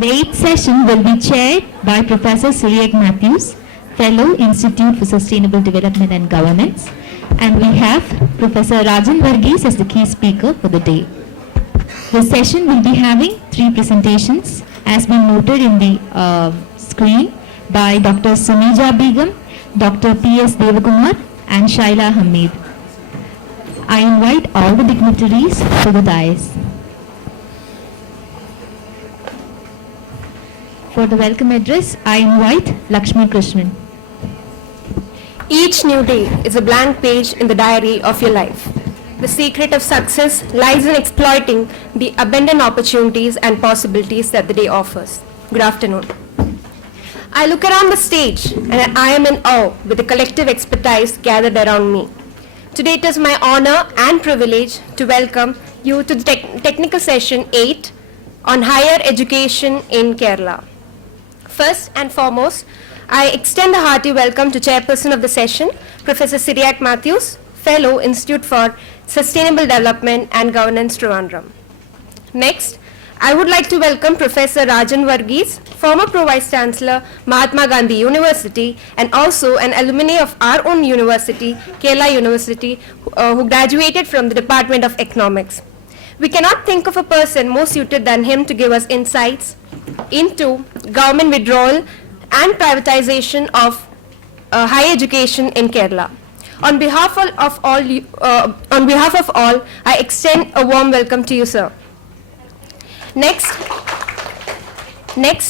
The eighth session will be chaired by Professor Cyriac Matthews, Fellow, Institute for Sustainable Development and Governance, and we have Professor Rajan Varghese as the key speaker for the day. The session will be having 3 presentations as been noted in the screen by Dr. Sunija Begum, Dr. P.S. Devakumar and Shaila Hamid. I invite all the dignitaries to the dais. For the welcome address, I invite Lakshmi Krishnan. Each new day is a blank page in the diary of your life. The secret of success lies in exploiting the abundant opportunities and possibilities that the day offers. Good afternoon. I look around the stage and I am in awe with the collective expertise gathered around me. Today it is my honor and privilege to welcome you to the technical session 8 on higher education in Kerala. First and foremost, I extend a hearty welcome to Chairperson of the session, Professor Cyriac Matthews, Fellow, Institute for Sustainable Development and Governance, Trivandrum. Next, I would like to welcome Professor Rajan Varghese, former Pro-Vice Chancellor, Mahatma Gandhi University, and also an alumni of our own university, Kerala University, who graduated from the Department of Economics. We cannot think of a person more suited than him to give us insights into government withdrawal and privatization of higher education in Kerala. On behalf of all, I extend a warm welcome to you, sir. Next,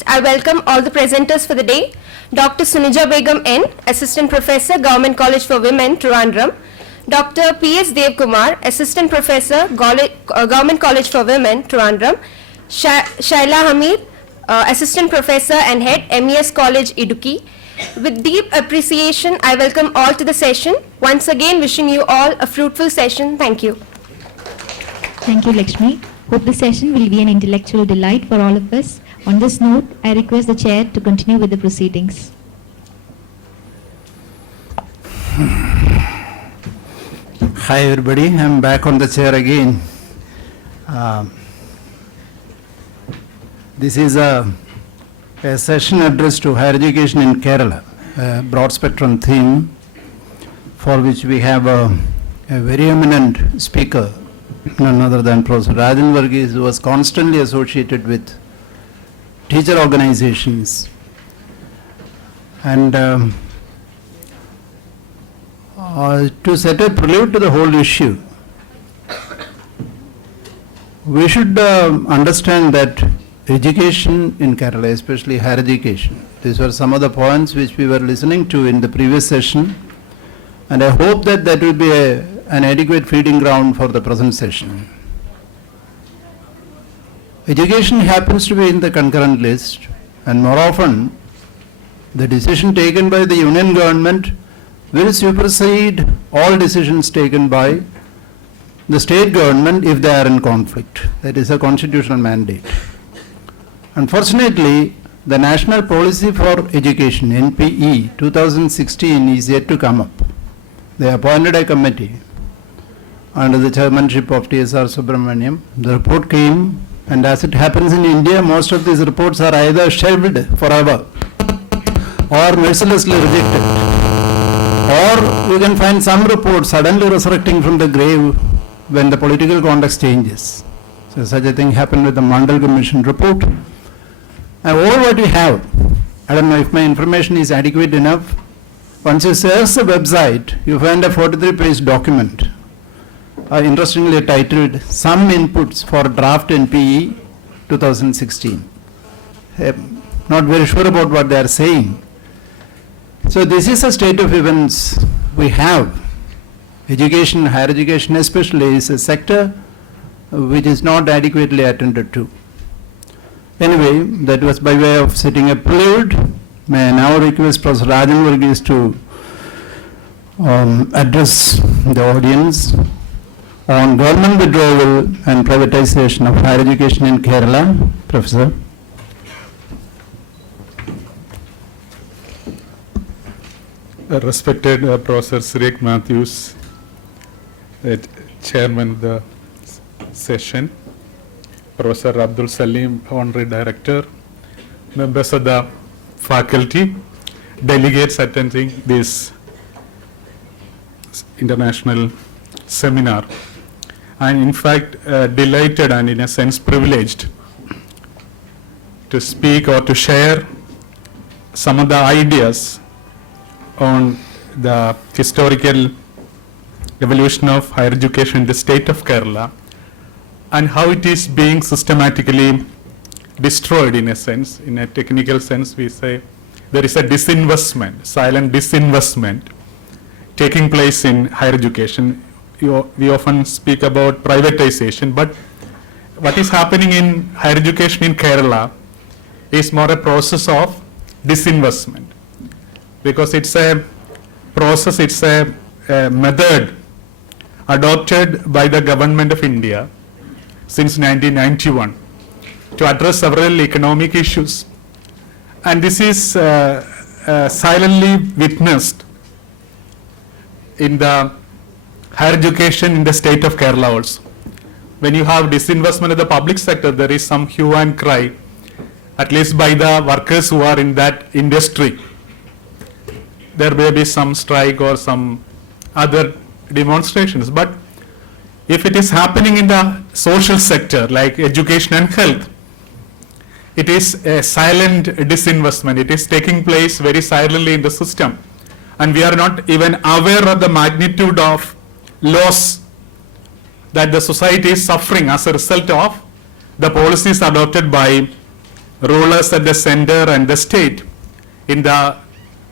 I welcome all the presenters for the day. Dr. Sunija Begum N, Assistant Professor, Government College for Women, Trivandrum. Dr. P.S. Devakumar, Assistant Professor, Government College for Women, Trivandrum. Shaila Hamid, Assistant Professor and Head, MES College, Idukki. With deep appreciation, I welcome all to the session. Once again, wishing you all a fruitful session. Thank you. Thank you, Lakshmi. Hope the session will be an intellectual delight for all of us. On this note, I request the chair to continue with the proceedings. Hi everybody, I'm back on the chair again. This is a session addressed to higher education in Kerala, a broad spectrum theme for which we have a very eminent speaker, none other than Professor Rajan Varghese, who was constantly associated with teacher organizations. And to set a prelude to the whole issue, we should understand that education in Kerala, especially higher education, these were some of the points which we were listening to in the previous session, and I hope that that will be an adequate feeding ground for the present session. Education happens to be in the concurrent list, and more often the decision taken by the union government will supersede all decisions taken by the state government if they are in conflict. That is a constitutional mandate. Unfortunately, the National Policy for Education, NPE 2016, is yet to come up. They appointed a committee under the chairmanship of T.S.R. Subramaniam. The report came, and as it happens in India, most of these reports are either shelved forever or mercilessly rejected. Or you can find some reports suddenly resurrecting from the grave when the political context changes. So such a thing happened with the Mandal Commission report. And all what we have, I don't know if my information is adequate enough. Once you search the website, you find a 43-page document, interestingly titled Some Inputs for Draft NPE 2016. Not very sure about what they are saying. So this is a state of events we have. Education, higher education especially, is a sector which is not adequately attended to. Anyway, that was by way of setting a prelude. May I now request Professor Rajan Varghese to address the audience on government withdrawal and privatization of higher education in Kerala. Professor. Respected Professor Cyriac Matthews, Chairman of the session, Professor Abdul Salim, Honorary Director, members of the faculty, delegates attending this international seminar. I'm in fact delighted and in a sense privileged to speak or to share some of the ideas on the historical evolution of higher education in the state of Kerala and how it is being systematically destroyed in a sense. In a technical sense, we say there is a disinvestment, silent disinvestment taking place in higher education. We often speak about privatization, but what is happening in higher education in Kerala is more a process of disinvestment, because it's a process, it's a method adopted by the government of India since 1991 to address several economic issues. And this is silently witnessed in the higher education in the state of Kerala also. When you have disinvestment of the public sector, there is some hue and cry, at least by the workers who are in that industry. There may be some strike or some other demonstrations, but if it is happening in the social sector like education and health, it is a silent disinvestment. It is taking place very silently in the system, and we are not even aware of the magnitude of loss that the society is suffering as a result of the policies adopted by rulers at the center and the state in the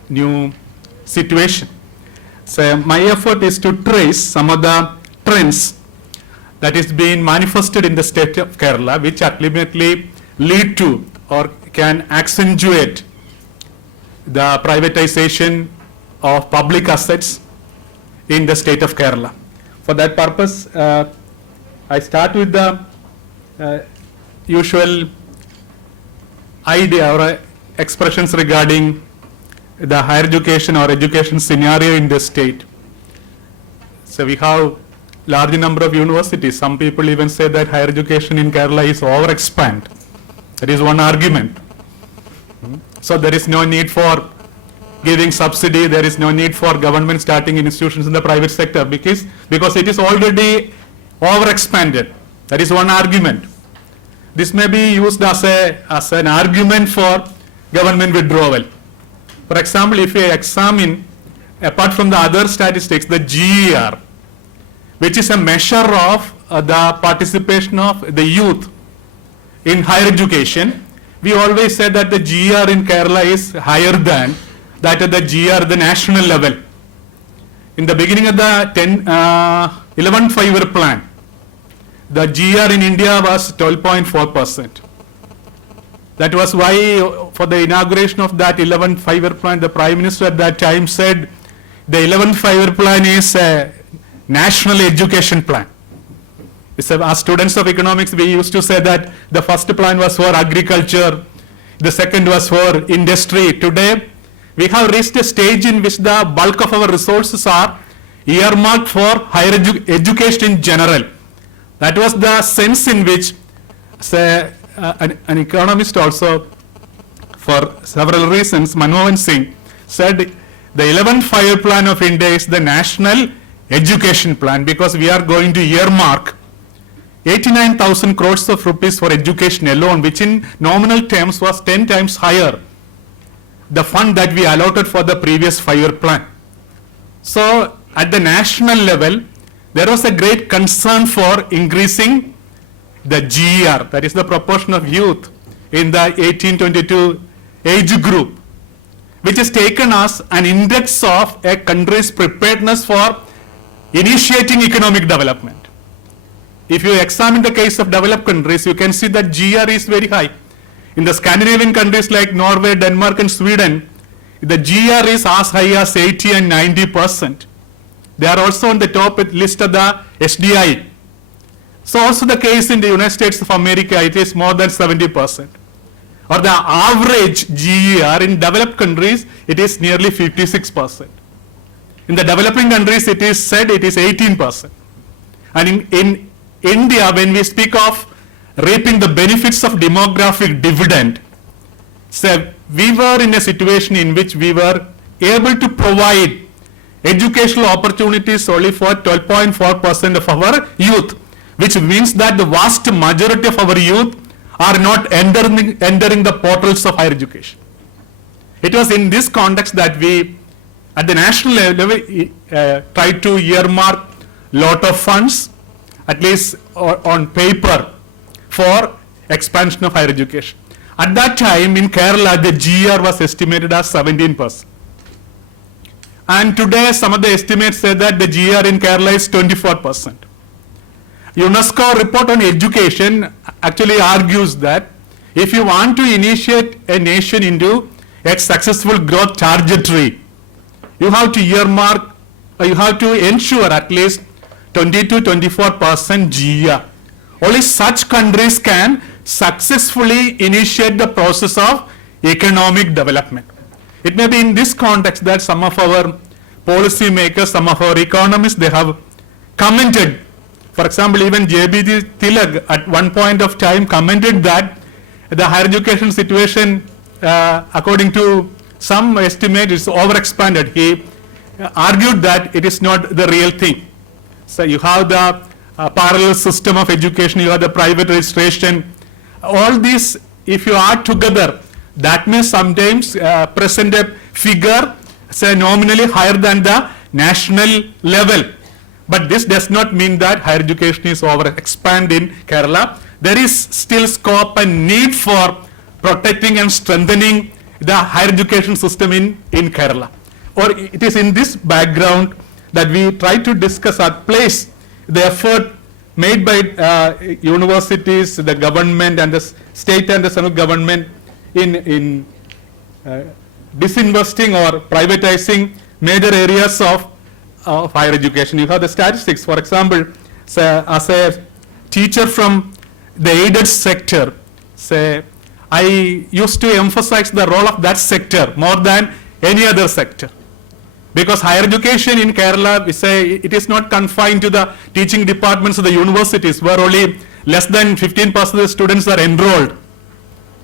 new situation. So my effort is to trace some of the trends that is being manifested in the state of Kerala, which ultimately lead to or can accentuate the privatization of public assets in the state of Kerala. For that purpose, I start with the usual idea or expressions regarding the higher education or education scenario in the state. So we have large number of universities. Some people even say that higher education in Kerala is overexpand. That is one argument. So there is no need for giving subsidy, there is no need for government starting institutions in the private sector because it is already overexpanded. That is one argument. This may be used as an argument for government withdrawal. For example, if you examine, apart from the other statistics, the GER, which is a measure of the participation of the youth in higher education, we always say that the GER in Kerala is higher than that of the GER at the national level. In the beginning of the 11th 5-year plan, the GER in India was 12.4%. That was why for the inauguration of that 11th 5-year plan, the Prime Minister at that time said the 11th 5-year plan is a national education plan. As students of economics, we used to say that the first plan was for agriculture, the second was for industry. Today, we have reached a stage in which the bulk of our resources are earmarked for higher education in general. That was the sense in which, say, an economist also, for several reasons, Manmohan Singh, said the 11th 5-year plan of India is the national education plan because we are going to earmark 89,000 crores of rupees for education alone, which in nominal terms was 10 times higher the fund that we allotted for the previous 5-year plan. So at the national level, there was a great concern for increasing the GER, that is the proportion of youth in the 18-22 age group, which is taken as an index of a country's preparedness for initiating economic development. If you examine the case of developed countries, you can see that GER is very high. In the Scandinavian countries like Norway, Denmark and Sweden, the GER is as high as 80 and 90%. They are also on the top list of the SDI. So also the case in the United States of America, it is more than 70%. Or the average GER in developed countries, it is nearly 56%. In the developing countries, it is said it is 18%. And in India, when we speak of reaping the benefits of demographic dividend, So we were in a situation in which we were able to provide educational opportunities only for 12.4% of our youth, which means that the vast majority of our youth are not entering the portals of higher education. It was in this context that we, at the national level, tried to earmark lot of funds, at least on paper, for expansion of higher education. At that time in Kerala, the GR was estimated as 17%. And today, some of the estimates say that the GR in Kerala is 24%. UNESCO report on education actually argues that if you want to initiate a nation into a successful growth trajectory, you have to earmark, you have to ensure at least 20 to 24% GR. Only such countries can successfully initiate the process of economic development. It may be in this context that some of our policy makers, some of our economists, they have commented. For example, even J.B.J. Tilak at one point of time commented that the higher education situation, according to some estimate, is overexpanded. He argued that it is not the real thing. So you have the parallel system of education, you have the private registration. All these, if you add together, that may sometimes present a figure, say nominally higher than the national level. But this does not mean that higher education is overexpanded in Kerala. There is still scope and need for protecting and strengthening the higher education system in Kerala. Or it is in this background that we try to discuss or place the effort made by universities, the government and the state and the central government in disinvesting or privatizing major areas of higher education. You have the statistics. For example, say, as a teacher from the aided sector, say, I used to emphasize the role of that sector more than any other sector. Because higher education in Kerala, we say it is not confined to the teaching departments of the universities, where only less than 15% of the students are enrolled.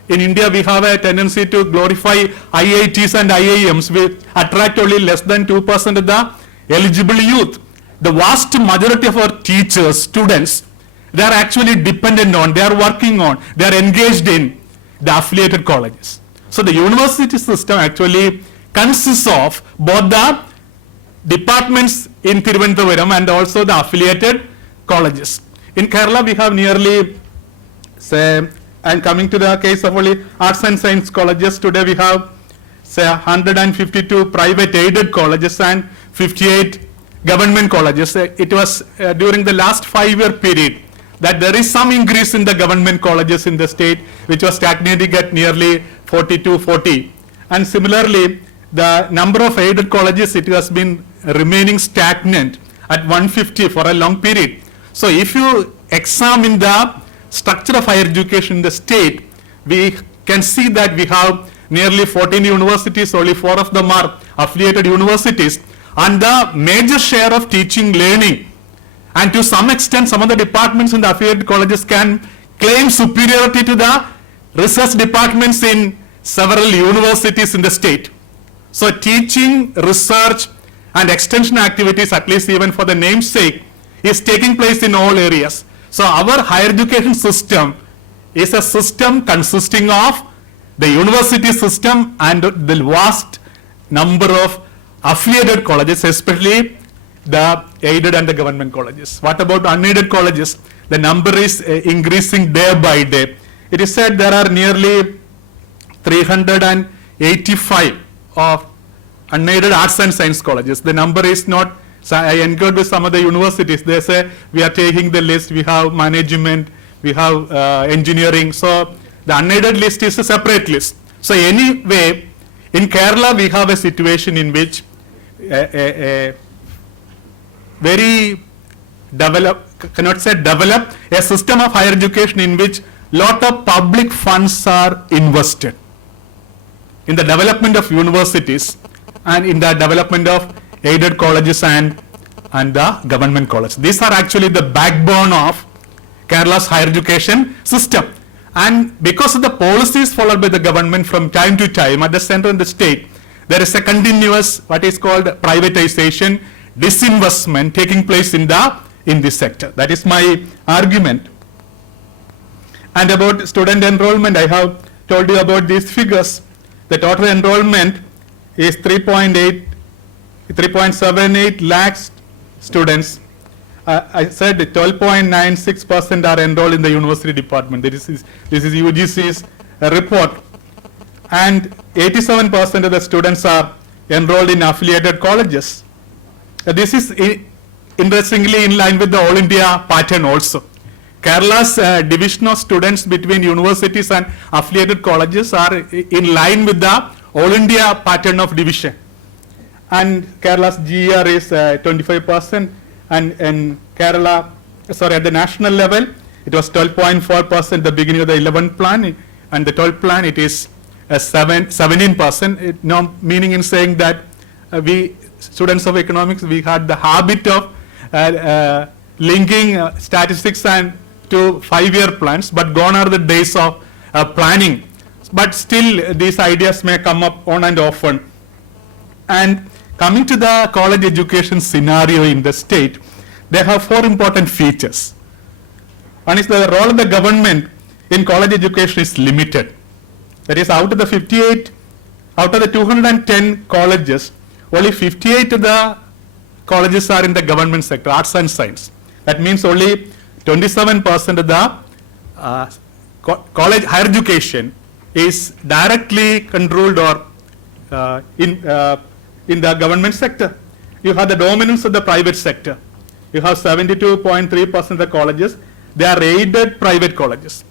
In India, we have a tendency to glorify IITs and IIMs. We attract only less than 2% of the eligible youth. The vast majority of our teachers, students, they are actually dependent on, they are working on, they are engaged in the affiliated colleges. So the university system actually consists of both the departments in Thiruvananthapuram and also the affiliated colleges. In Kerala, we have nearly, say, and coming to the case of only arts and science colleges, today we have, say, 152 private aided colleges and 58 government colleges. It was during the last 5-year period that there is some increase in the government colleges in the state, which was stagnating at nearly 40. And similarly, the number of aided colleges, it has been remaining stagnant at 150 for a long period. So if you examine the structure of higher education in the state, we can see that we have nearly 14 universities, only 4 of them are affiliated universities, and the major share of teaching learning, and to some extent some of the departments in the affiliated colleges can claim superiority to the research departments in several universities in the state. So teaching, research and extension activities, at least even for the name's sake, is taking place in all areas. So our higher education system is a system consisting of the university system and the vast number of affiliated colleges, especially the aided and the government colleges. What about unaided colleges? The number is increasing day by day. It is said there are nearly 385 of unaided arts and science colleges. The number is not, so I encountered with some of the universities, they say we are taking the list, we have management, we have engineering. So the unaided list is a separate list. So anyway, in Kerala we have a situation in which a very cannot say developed, a system of higher education in which lot of public funds are invested in the development of universities and in the development of aided colleges and the government colleges. These are actually the backbone of Kerala's higher education system. And because of the policies followed by the government from time to time at the center and the state, there is a continuous what is called privatization, disinvestment taking place in this sector. That is my argument. And about student enrollment, I have told you about these figures. The total enrollment is 3.78 lakhs students. I said 12.96% are enrolled in the university department. This is UGC's report. And 87% of the students are enrolled in affiliated colleges. This is interestingly in line with the All India pattern also. Kerala's division of students between universities and affiliated colleges are in line with the All India pattern of division. And Kerala's GER is 25%, and in Kerala, at the national level, it was 12.4% at the beginning of the 11th plan, and the 12th plan it is 17%. No meaning in saying that we students of economics, we had the habit of linking statistics and to 5-year plans, but gone are the days of planning. But still, these ideas may come up on and often. And coming to the college education scenario in the state, they have 4 important features. One is the role of the government in college education is limited. That is, out of the 210 colleges, only 58 of the colleges are in the government sector, arts and science. That means only 27% of the college higher education is directly controlled or in the government sector. You have the dominance of the private sector. You have 72.3% of the colleges. They are aided private colleges.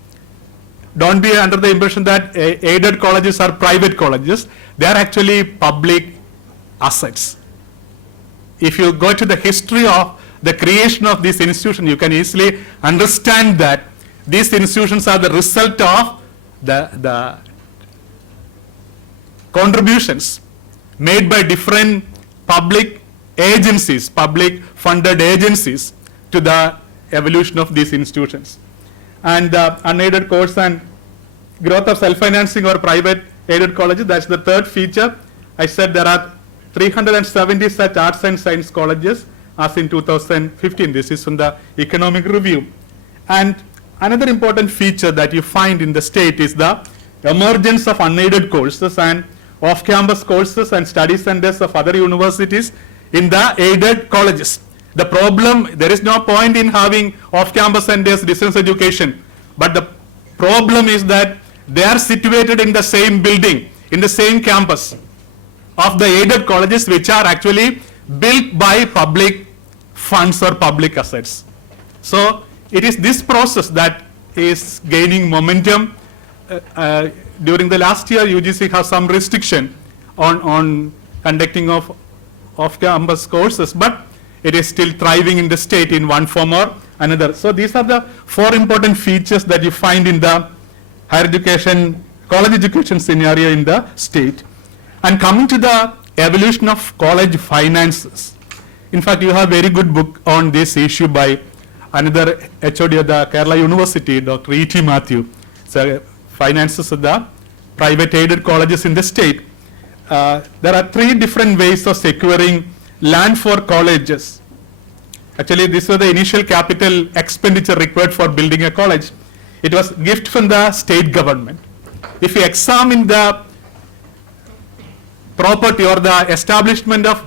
Don't be under the impression that aided colleges are private colleges. They are actually public assets. If you go to the history of the creation of this institution, you can easily understand that these institutions are the result of the contributions made by different public agencies, public funded agencies, to the evolution of these institutions. And unaided course and growth of self-financing or private aided colleges, that's the third feature. I said there are 370 such arts and science colleges as in 2015. This is from the economic review. And another important feature that you find in the state is the emergence of unaided courses and off-campus courses and study centers of other universities in the aided colleges. The problem, there is no point in having off-campus centers, distance education, but the problem is that they are situated in the same building, in the same campus of the aided colleges, which are actually built by public funds or public assets. So it is this process that is gaining momentum. During the last year, UGC has some restriction on conducting of off-campus courses, but it is still thriving in the state in one form or another. So these are the 4 important features that you find in the higher education, college education scenario in the state. And coming to the evolution of college finances. In fact, you have a very good book on this issue by another HOD of the Kerala University, Dr. E.T. Matthew. So finances of the private aided colleges in the state. There are 3 different ways of securing land for colleges. Actually, this was the initial capital expenditure required for building a college. It was gift from the state government. If you examine the property or the establishment of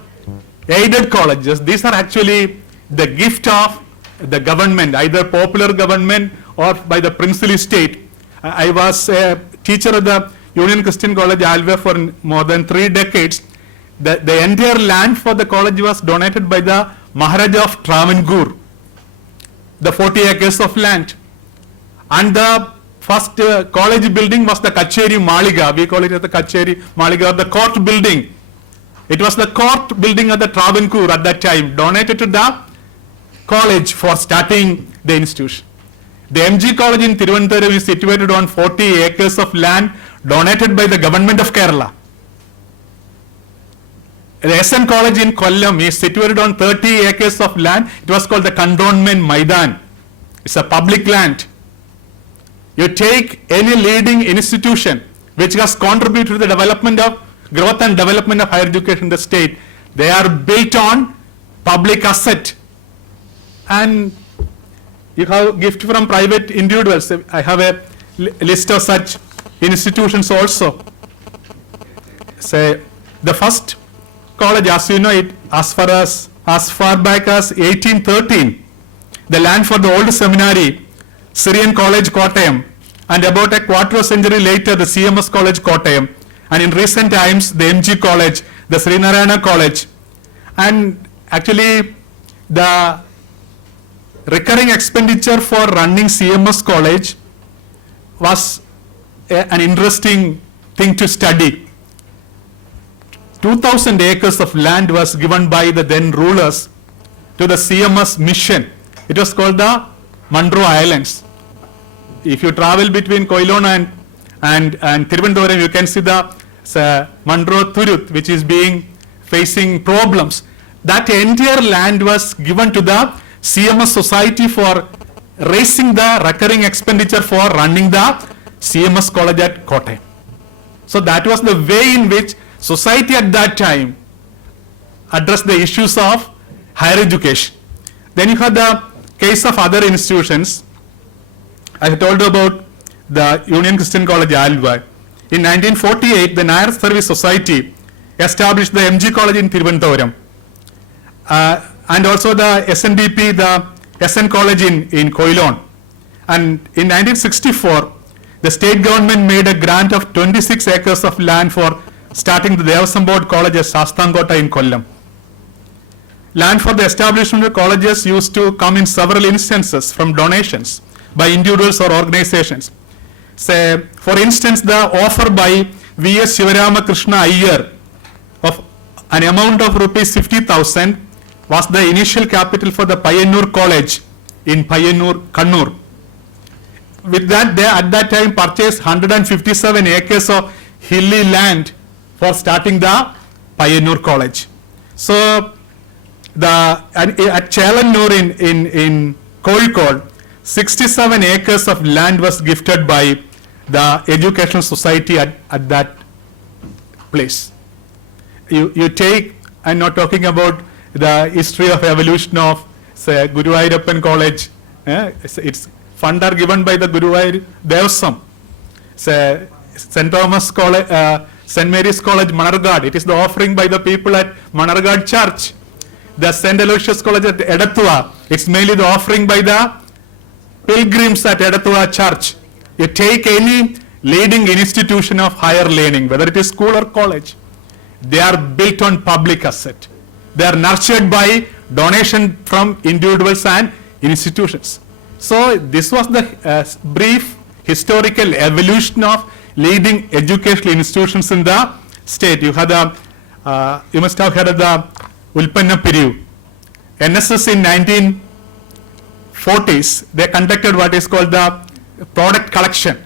aided colleges, these are actually the gift of the government, either popular government or by the princely state. I was a teacher at the Union Christian College, Alva, for more than 3 decades. The entire land for the college was donated by the Maharaja of Travancore, the 40 acres of land. And the first college building was the Kacheri Maliga. We call it as the Kacheri Maliga, or the court building. It was the court building of the Travancore at that time, donated to the college for starting the institution. The MG College in Thiruvananthapuram is situated on 40 acres of land donated by the government of Kerala. The SN College in Kollam is situated on 30 acres of land. It was called the Cantonment Maidan. It's a public land. You take any leading institution which has contributed to the development of growth and development of higher education in the state. They are built on public asset. And you have gift from private individuals. I have a list of such institutions also. Say the first college, as you know, it as far back as 1813, the land for the old seminary, Syrian College Kottayam, and about a quarter of a century later, the CMS College Kottayam, and in recent times, the MG College, the Srinarayana College. And actually, the recurring expenditure for running CMS College was an interesting thing to study. 2,000 acres of land was given by the then rulers to the CMS mission. It was called the Munro Islands. If you travel between Koilon and Thiruvananthapuram, you can see the Munro Thuruth, which is facing problems. That entire land was given to the CMS Society for raising the recurring expenditure for running the CMS College at Kottayam. So that was the way in which society at that time addressed the issues of higher education. Then you have the case of other institutions. I told you about the Union Christian College, Alva. In 1948, the Nair Service Society established the MG College in Thiruvananthapuram. And also the SNDP, the SN College in Koilon. And in 1964, the state government made a grant of 26 acres of land for starting the Devasam Board College at Shastangota in Kollam. Land for the establishment of colleges used to come in several instances from donations by individuals or organizations. Say, for instance, the offer by V.S. Shivarama Krishna Iyer of an amount of rupees 50,000 was the initial capital for the Payyanur College in Payyanur, Kannur. With that, they at that time purchased 157 acres of hilly land for starting the Payyanur College. So, at Chalannur in Kozhikode, 67 acres of land was gifted by the Educational Society at that place. You take, I'm not talking about the history of evolution of, say, Guruvayurappan College. It's fund are given by the Guruvayur Devasam. Say, St. Thomas College, St. Mary's College, Manargad. It is the offering by the people at Manargad Church. The St. Aloysius College at Edathua. It's mainly the offering by the pilgrims at Edathua Church. You take any leading institution of higher learning, whether it is school or college, they are built on public asset. They are nurtured by donation from individuals and institutions. So this was the brief historical evolution of leading educational institutions in the state. You had the, you must have heard of the Ulpanna Pirivu. NSS in 1940s, they conducted what is called the product collection.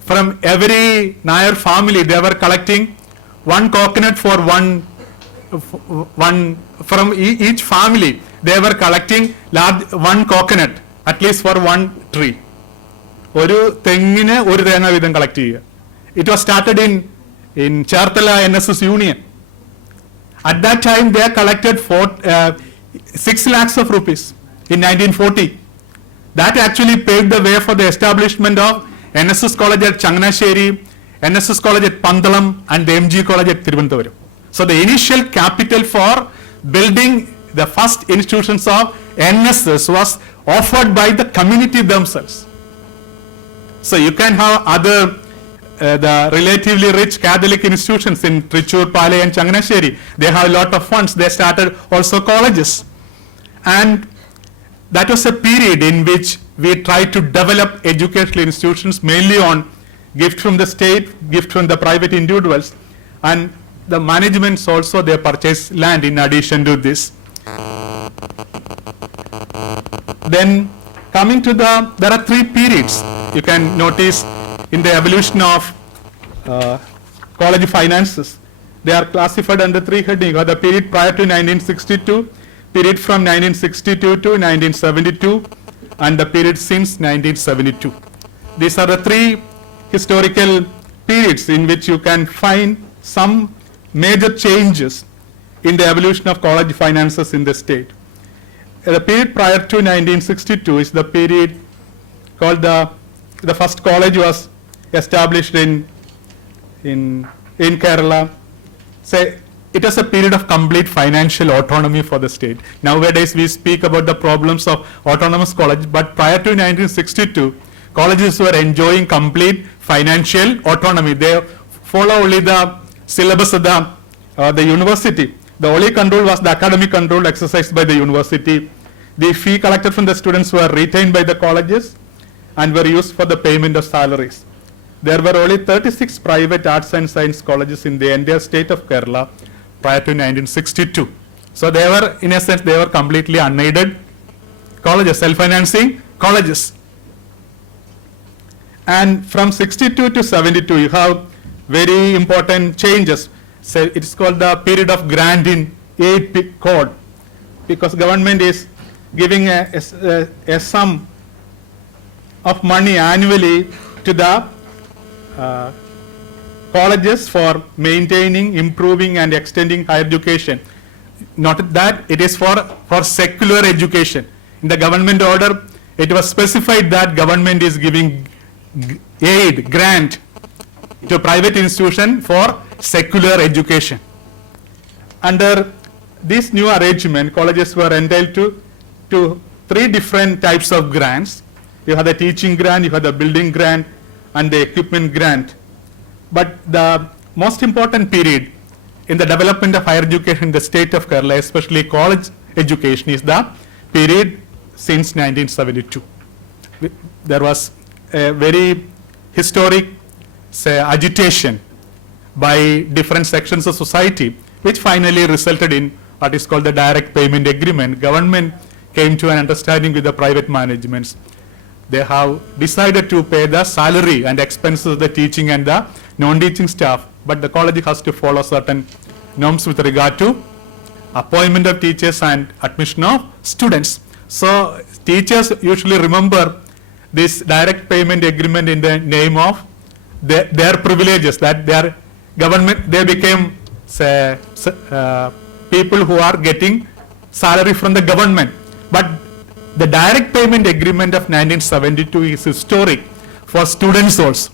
From every Nair family, they were collecting one coconut for one from each family. They were collecting one coconut, at least for one tree. ഒരു തെങ്ങിന് ഒരു തേങ്ങ വീതം collect ചെയ്യുക. It was started in Charthala NSS Union. At that time, they collected 6 lakhs of rupees in 1940. That actually paved the way for the establishment of NSS College at Changanasheri, NSS College at Pandalam, and the MG College at Thiruvananthapuram. So the initial capital for building the first institutions of NSS was offered by the community themselves. So you can have other the relatively rich Catholic institutions in Trichur, Palai and Changanasheri. They have a lot of funds. They started also colleges. And that was a period in which we tried to develop educational institutions mainly on gift from the state, gift from the private individuals, and the managements also, they purchase land in addition to this. Then coming to there are 3 periods you can notice in the evolution of college finances. They are classified under 3 headings. The period prior to 1962, period from 1962 to 1972, and the period since 1972. these are the three historical periods in which you can find some major changes in the evolution of college finances in the state. The period prior to 1962 is the period called the first college was established in Kerala. Say, it was a period of complete financial autonomy for the state. Nowadays we speak about the problems of autonomous college, but prior to 1962, colleges were enjoying complete financial autonomy. They follow only the syllabus of the university. The only control was the academic control exercised by the university. The fee collected from the students were retained by the colleges and were used for the payment of salaries. There were only 36 private arts and science colleges in the entire state of Kerala prior to 1962. So they were, in a sense, they were completely unaided colleges, self-financing colleges. And from 62 to 72, you have very important changes. So it's called the period of grant in aid code, because government is giving a sum of money annually to the colleges for maintaining, improving and extending higher education. Not that it is for secular education. In the government order, it was specified that government is giving aid, grant to private institution for secular education. Under this new arrangement, colleges were entitled to three different types of grants. You have the teaching grant, you have the building grant, and the equipment grant. But the most important period in the development of higher education in the state of Kerala, especially college education, is the period since 1972. There was a very historic, say, agitation by different sections of society, which finally resulted in what is called the direct payment agreement. Government came to an understanding with the private managements. They have decided to pay the salary and expenses of the teaching and the non-teaching staff, but the college has to follow certain norms with regard to appointment of teachers and admission of students. So teachers usually remember this direct payment agreement in the name of their privileges, that their government, they became, say, people who are getting salary from the government. But the direct payment agreement of 1972 is historic for students also.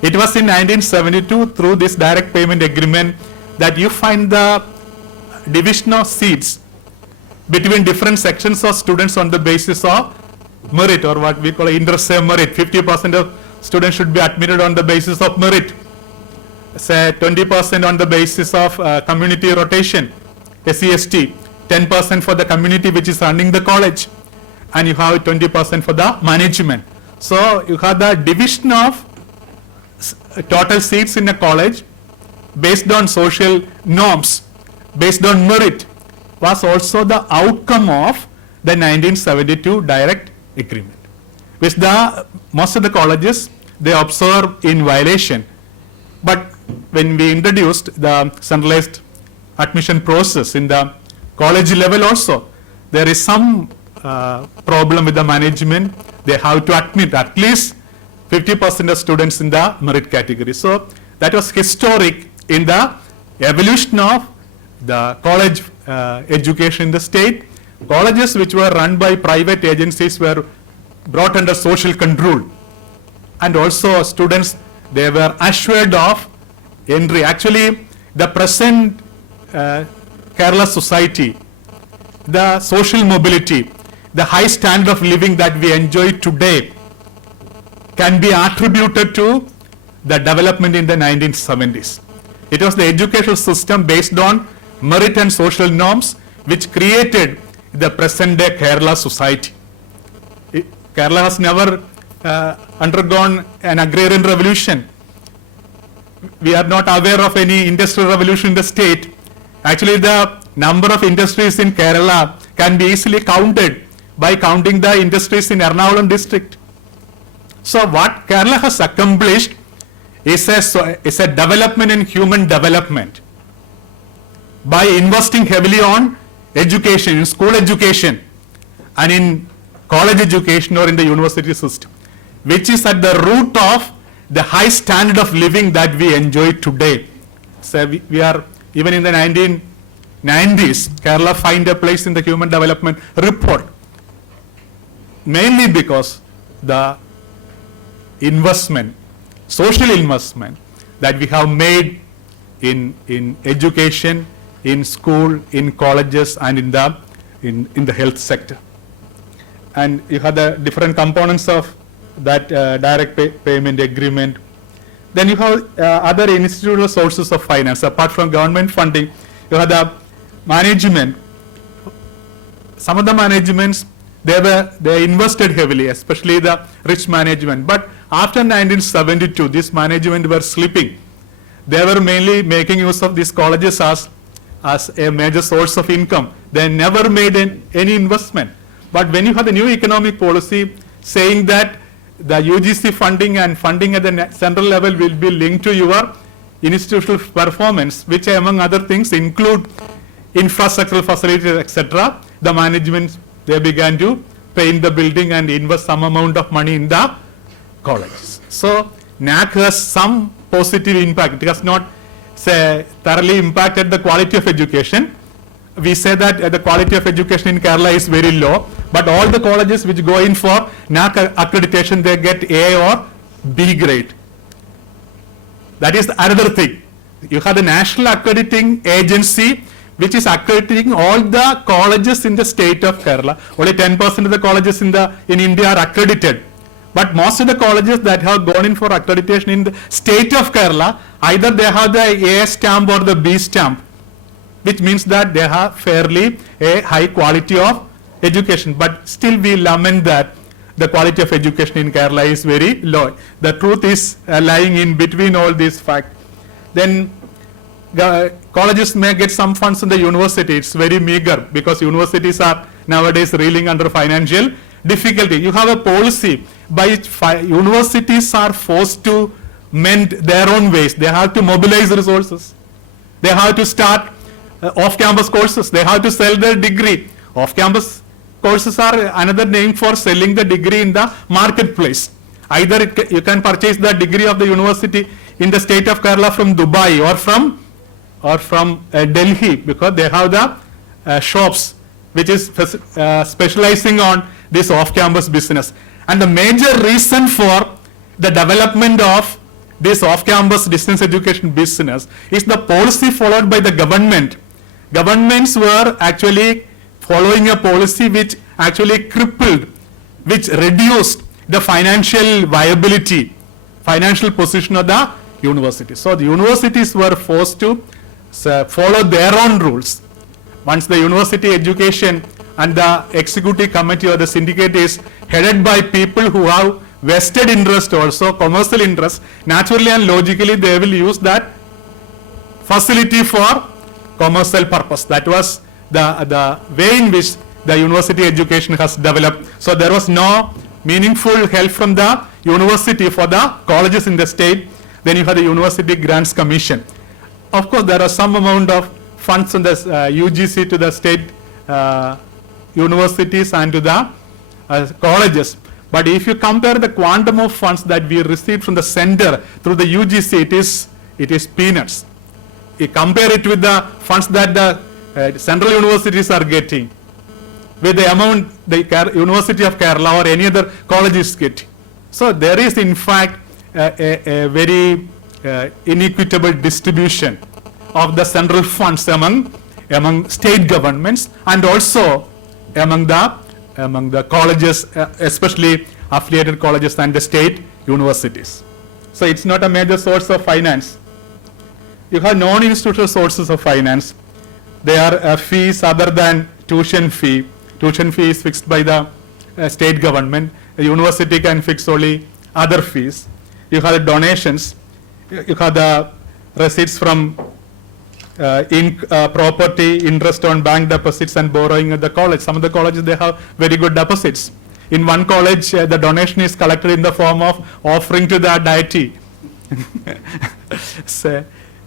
It was in 1972 through this direct payment agreement that you find the division of seats between different sections of students on the basis of merit, or what we call inter-se merit. 50% of students should be admitted on the basis of merit. Say 20% on the basis of community rotation, SCST, 10% for the community which is running the college, and you have 20% for the management. So you have the division of total seats in a college based on social norms, based on merit, was also the outcome of the 1972 direct agreement, which most of the colleges, they observe in violation. But when we introduced the centralized admission process in the college level also, there is some problem with the management. They have to admit at least 50% of students in the merit category. So that was historic in the evolution of the college education in the state. Colleges which were run by private agencies were brought under social control, and also students, they were assured of entry. Actually, the present Kerala society, the social mobility, the high standard of living that we enjoy today can be attributed to the development in the 1970s. It was the educational system based on merit and social norms which created the present day Kerala society. Kerala has never undergone an agrarian revolution. We are not aware of any industrial revolution in the state. Actually, the number of industries in Kerala can be easily counted by counting the industries in Ernakulam district. So what Kerala has accomplished is a development in human development by investing heavily on education, in school education and in college education or in the university system. which is at the root of the high standard of living that we enjoy today. So we are, even in the 1990s, Kerala find a place in the Human Development Report, mainly because the investment, social investment that we have made in education, in school, in colleges, and in the health sector. And you have the different components of that direct payment agreement. Then you have other institutional sources of finance. Apart from government funding, you have the management. Some of the managements, they invested heavily, especially the rich management. But after 1972, this management were slipping. They were mainly making use of these colleges as a major source of income. They never made any investment. But when you have the new economic policy saying that the UGC funding and funding at the central level will be linked to your institutional performance, which among other things include infrastructural facilities, etc., the management, they began to paint the building and invest some amount of money in the colleges. So NAC has some positive impact. It has not thoroughly impacted the quality of education. We say that the quality of education in Kerala is very low, but all the colleges which go in for NAC accreditation, they get A or B grade. That is another thing. You have the National Accrediting Agency, which is accrediting all the colleges in the state of Kerala. Only 10% of the colleges in India are accredited. But most of the colleges that have gone in for accreditation in the state of Kerala, either they have the A stamp or the B stamp, which means that they have fairly a high quality of education. But still we lament that the quality of education in Kerala is very low. The truth is lying in between all these facts. Then colleges may get some funds in the university. It's very meager because universities are nowadays reeling under financial difficulty. You have a policy by which universities are forced to mend their own ways. They have to mobilize resources. They have to start off-campus courses. They have to sell their degree. Off-campus courses are another name for selling the degree in the marketplace. Either you can purchase the degree of the university in the state of Kerala from Dubai or from Delhi, because they have the shops which is specializing on this off-campus business. And the major reason for the development of this off-campus distance education business is the policy followed by the government. Governments were actually following a policy which actually crippled, which reduced the financial viability, financial position of the university. So the universities were forced to follow their own rules. Once the university education and the executive committee or the syndicate is headed by people who have vested interest, also commercial interest, naturally and logically they will use that facility for commercial purpose. That was the way in which the university education has developed. So there was no meaningful help from the university for the colleges in the state. Then you have the University Grants Commission. Of course, there are some amount of funds from the UGC to the state universities and to the colleges. But if you compare the quantum of funds that we received from the center through the UGC, it is peanuts. You compare it with the funds that the central universities are getting, with the amount the University of Kerala or any other college is getting. So there is in fact a very inequitable distribution of the central funds among state governments and also among the colleges, especially affiliated colleges and the state universities. So it's not a major source of finance. You have non-institutional sources of finance. They are fees other than tuition fee. Tuition fee is fixed by the state government. The university can fix only other fees. You have the donations. You have the receipts from property, interest on bank deposits and borrowing at the college. Some of the colleges, they have very good deposits. In one college, the donation is collected in the form of offering to the deity. So,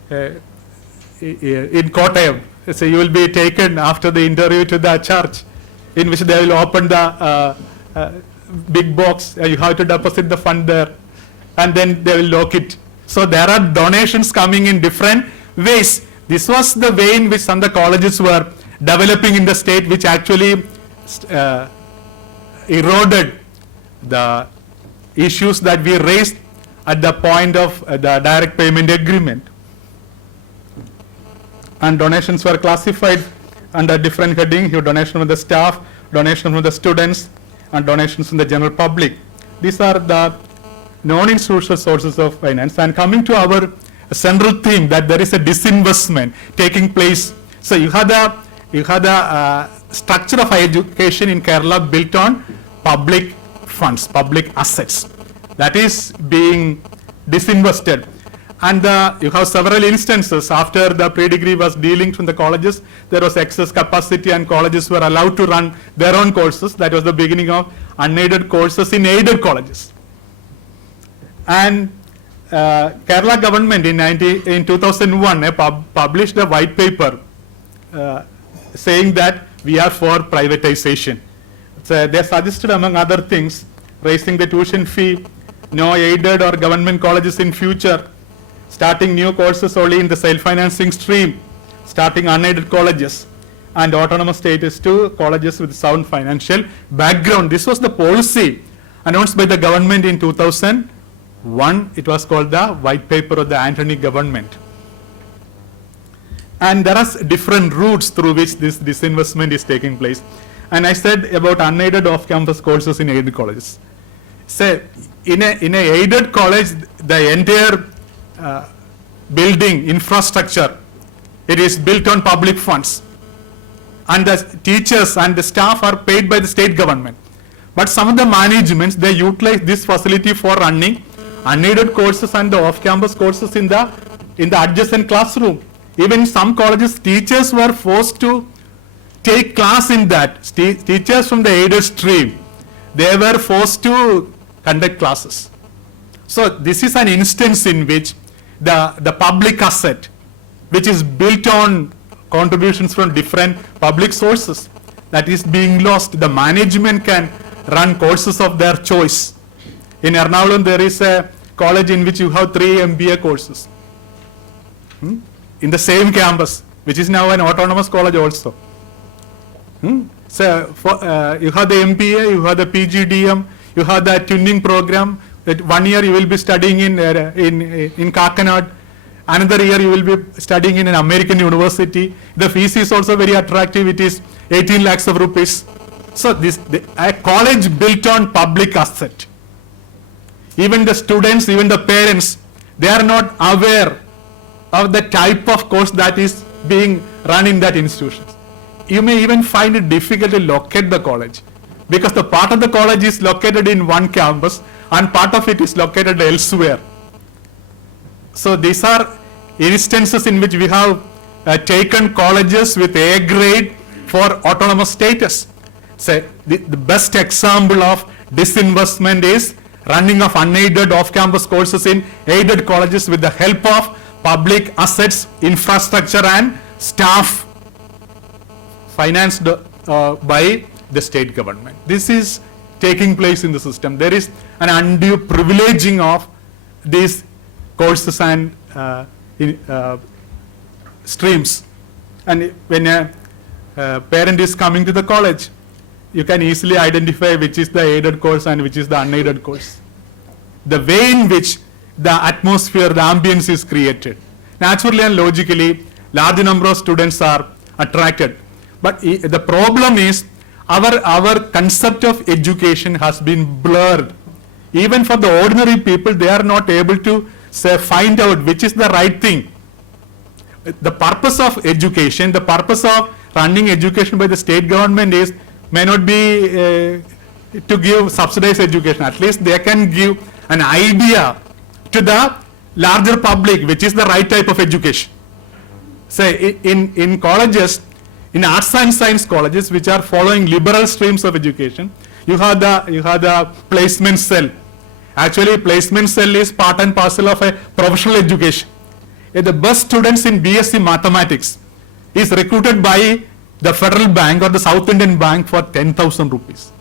in Kottayam, so you will be taken after the interview to the church, in which they will open the big box, you have to deposit the fund there, and then they will lock it. So there are donations coming in different ways. This was the way in which some of the colleges were developing in the state, which actually eroded the issues that we raised at the point of the direct payment agreement. And donations were classified under different heading. You donation from the staff, donation from the students, and donations from the general public. These are the non-institutional sources of finance. And coming to our central theme, that there is a disinvestment taking place. So you had the structure of higher education in Kerala built on public funds, public assets, that is being disinvested. And you have several instances after the pre-degree was dealing from the colleges, there was excess capacity and colleges were allowed to run their own courses. That was the beginning of unaided courses in aided colleges. And Kerala government in 2001 published a white paper saying that we are for privatization. So they suggested, among other things, raising the tuition fee, no aided or government colleges in future, starting new courses only in the self-financing stream, starting unaided colleges, and autonomous status to colleges with sound financial background. This was the policy announced by the government in 2001. It was called the White Paper of the Antony government. And there are different routes through which this disinvestment is taking place. And I said about unaided off-campus courses in aided colleges. Say, in a aided college, the entire building infrastructure, it is built on public funds, and the teachers and the staff are paid by the state government. But some of the managements, they utilize this facility for running unaided courses and the off-campus courses in the adjacent classroom. Even in some colleges, teachers were forced to take class in that. Teachers from the aided stream, they were forced to conduct classes. So this is an instance in which the public asset, which is built on contributions from different public sources, that is being lost. The management can run courses of their choice. In Ernakulam, there is a college in which you have 3 MBA courses in the same campus, which is now an autonomous college also. So you have the MBA, you have the PGDM, you have the tuning program. That 1 year you will be studying in Kakinad, another year you will be studying in an American university. The fees is also very attractive. It is 18 lakhs of rupees. So a college built on public asset. Even the students, even the parents, they are not aware of the type of course that is being run in that institution. You may even find it difficult to locate the college, because the part of the college is located in one campus and part of it is located elsewhere. So these are instances in which we have taken colleges with A grade for autonomous status. So the best example of disinvestment is running of unaided off-campus courses in aided colleges with the help of public assets, infrastructure and staff financed by the state government. This is taking place in the system. There is an undue privileging of these courses and streams. And when a parent is coming to the college, you can easily identify which is the aided course and which is the unaided course. The way in which the atmosphere, the ambience is created. Naturally and logically, large number of students are attracted. But the problem is our concept of education has been blurred. Even for the ordinary people, they are not able to find out which is the right thing. The purpose of education, the purpose of running education by the state government may not be to give subsidized education. At least they can give an idea to the larger public which is the right type of education. Say in colleges, in arts and science colleges which are following liberal streams of education, you have the placement cell. Actually, placement cell is part and parcel of a professional education. The best students in BSc Mathematics is recruited by the Federal Bank or the South Indian Bank for 10,000 rupees.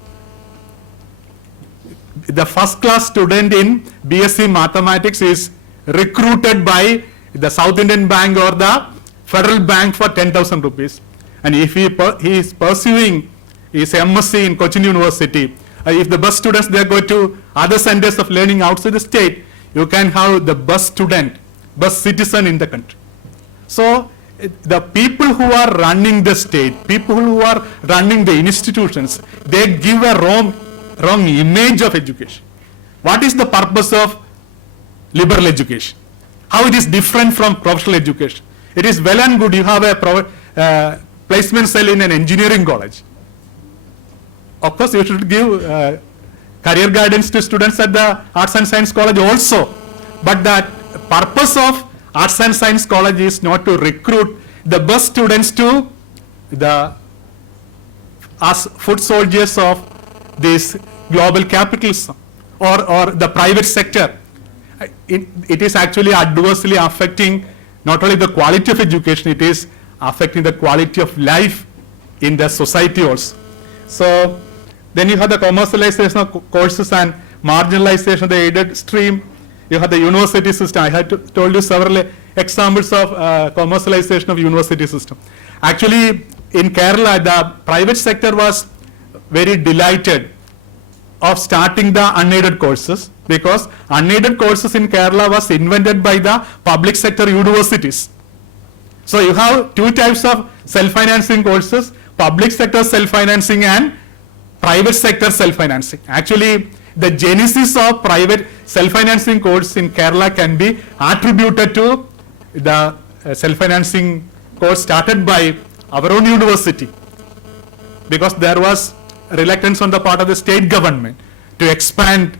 the first class student in BSc Mathematics is recruited by the South Indian Bank or the Federal Bank for 10,000 rupees. And if he is pursuing his MSc in Cochin University, if the best students they go to other centers of learning outside the state, you can have the best student, best citizen in the country. So the people who are running the state, people who are running the institutions, they give a wrong image of education. What is the purpose of liberal education? How it is different from professional education? It is well and good you have a placement cell in an engineering college. Of course, you should give career guidance to students at the Arts and Science College also. But the purpose of Arts and Science College is not to recruit the best students to the as foot soldiers of this global capitalism or the private sector. It is actually adversely affecting not only the quality of education, it is affecting the quality of life in the society also. So then you have the commercialization of courses and marginalization of the aided stream. You have the university system. I had told you several examples of commercialization of university system. Actually, in Kerala, the private sector was very delighted of starting the unaided courses because unaided courses in Kerala was invented by the public sector universities. So you have two types of self-financing courses, public sector self-financing and private sector self-financing. Actually, the genesis of private self-financing course in Kerala can be attributed to the self-financing course started by our own university, because there was reluctance on the part of the state government to expand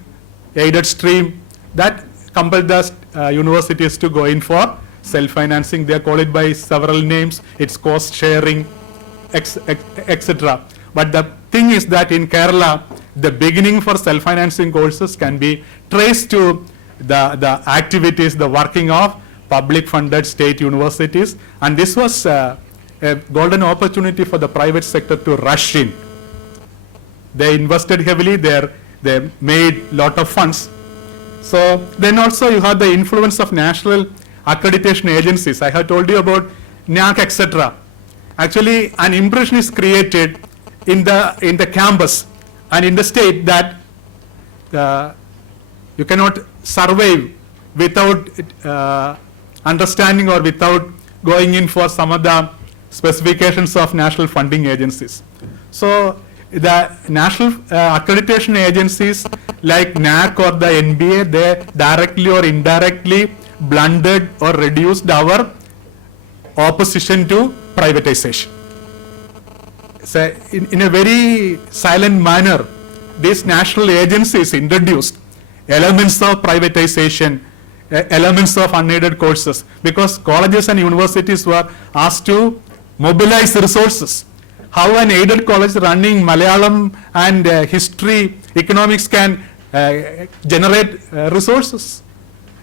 aided stream that compelled the universities to go in for self-financing. They call it by several names. It's cost sharing, etc. But the thing is that in Kerala, the beginning for self-financing courses can be traced to the activities, the working of public funded state universities, and this was a golden opportunity for the private sector to rush in. They invested heavily there, they made lot of funds. So then also you have the influence of national accreditation agencies. I have told you about NAAC, etc. Actually, an impression is created in the campus and in the state that you cannot survive without understanding or without going in for some of the specifications of national funding agencies. So the national accreditation agencies like NAAC or the NBA, they directly or indirectly blunted or reduced our opposition to privatization. So in a very silent manner, these national agencies introduced elements of privatization, elements of unaided courses, because colleges and universities were asked to mobilize resources. How an aided college running Malayalam and history, economics can generate resources?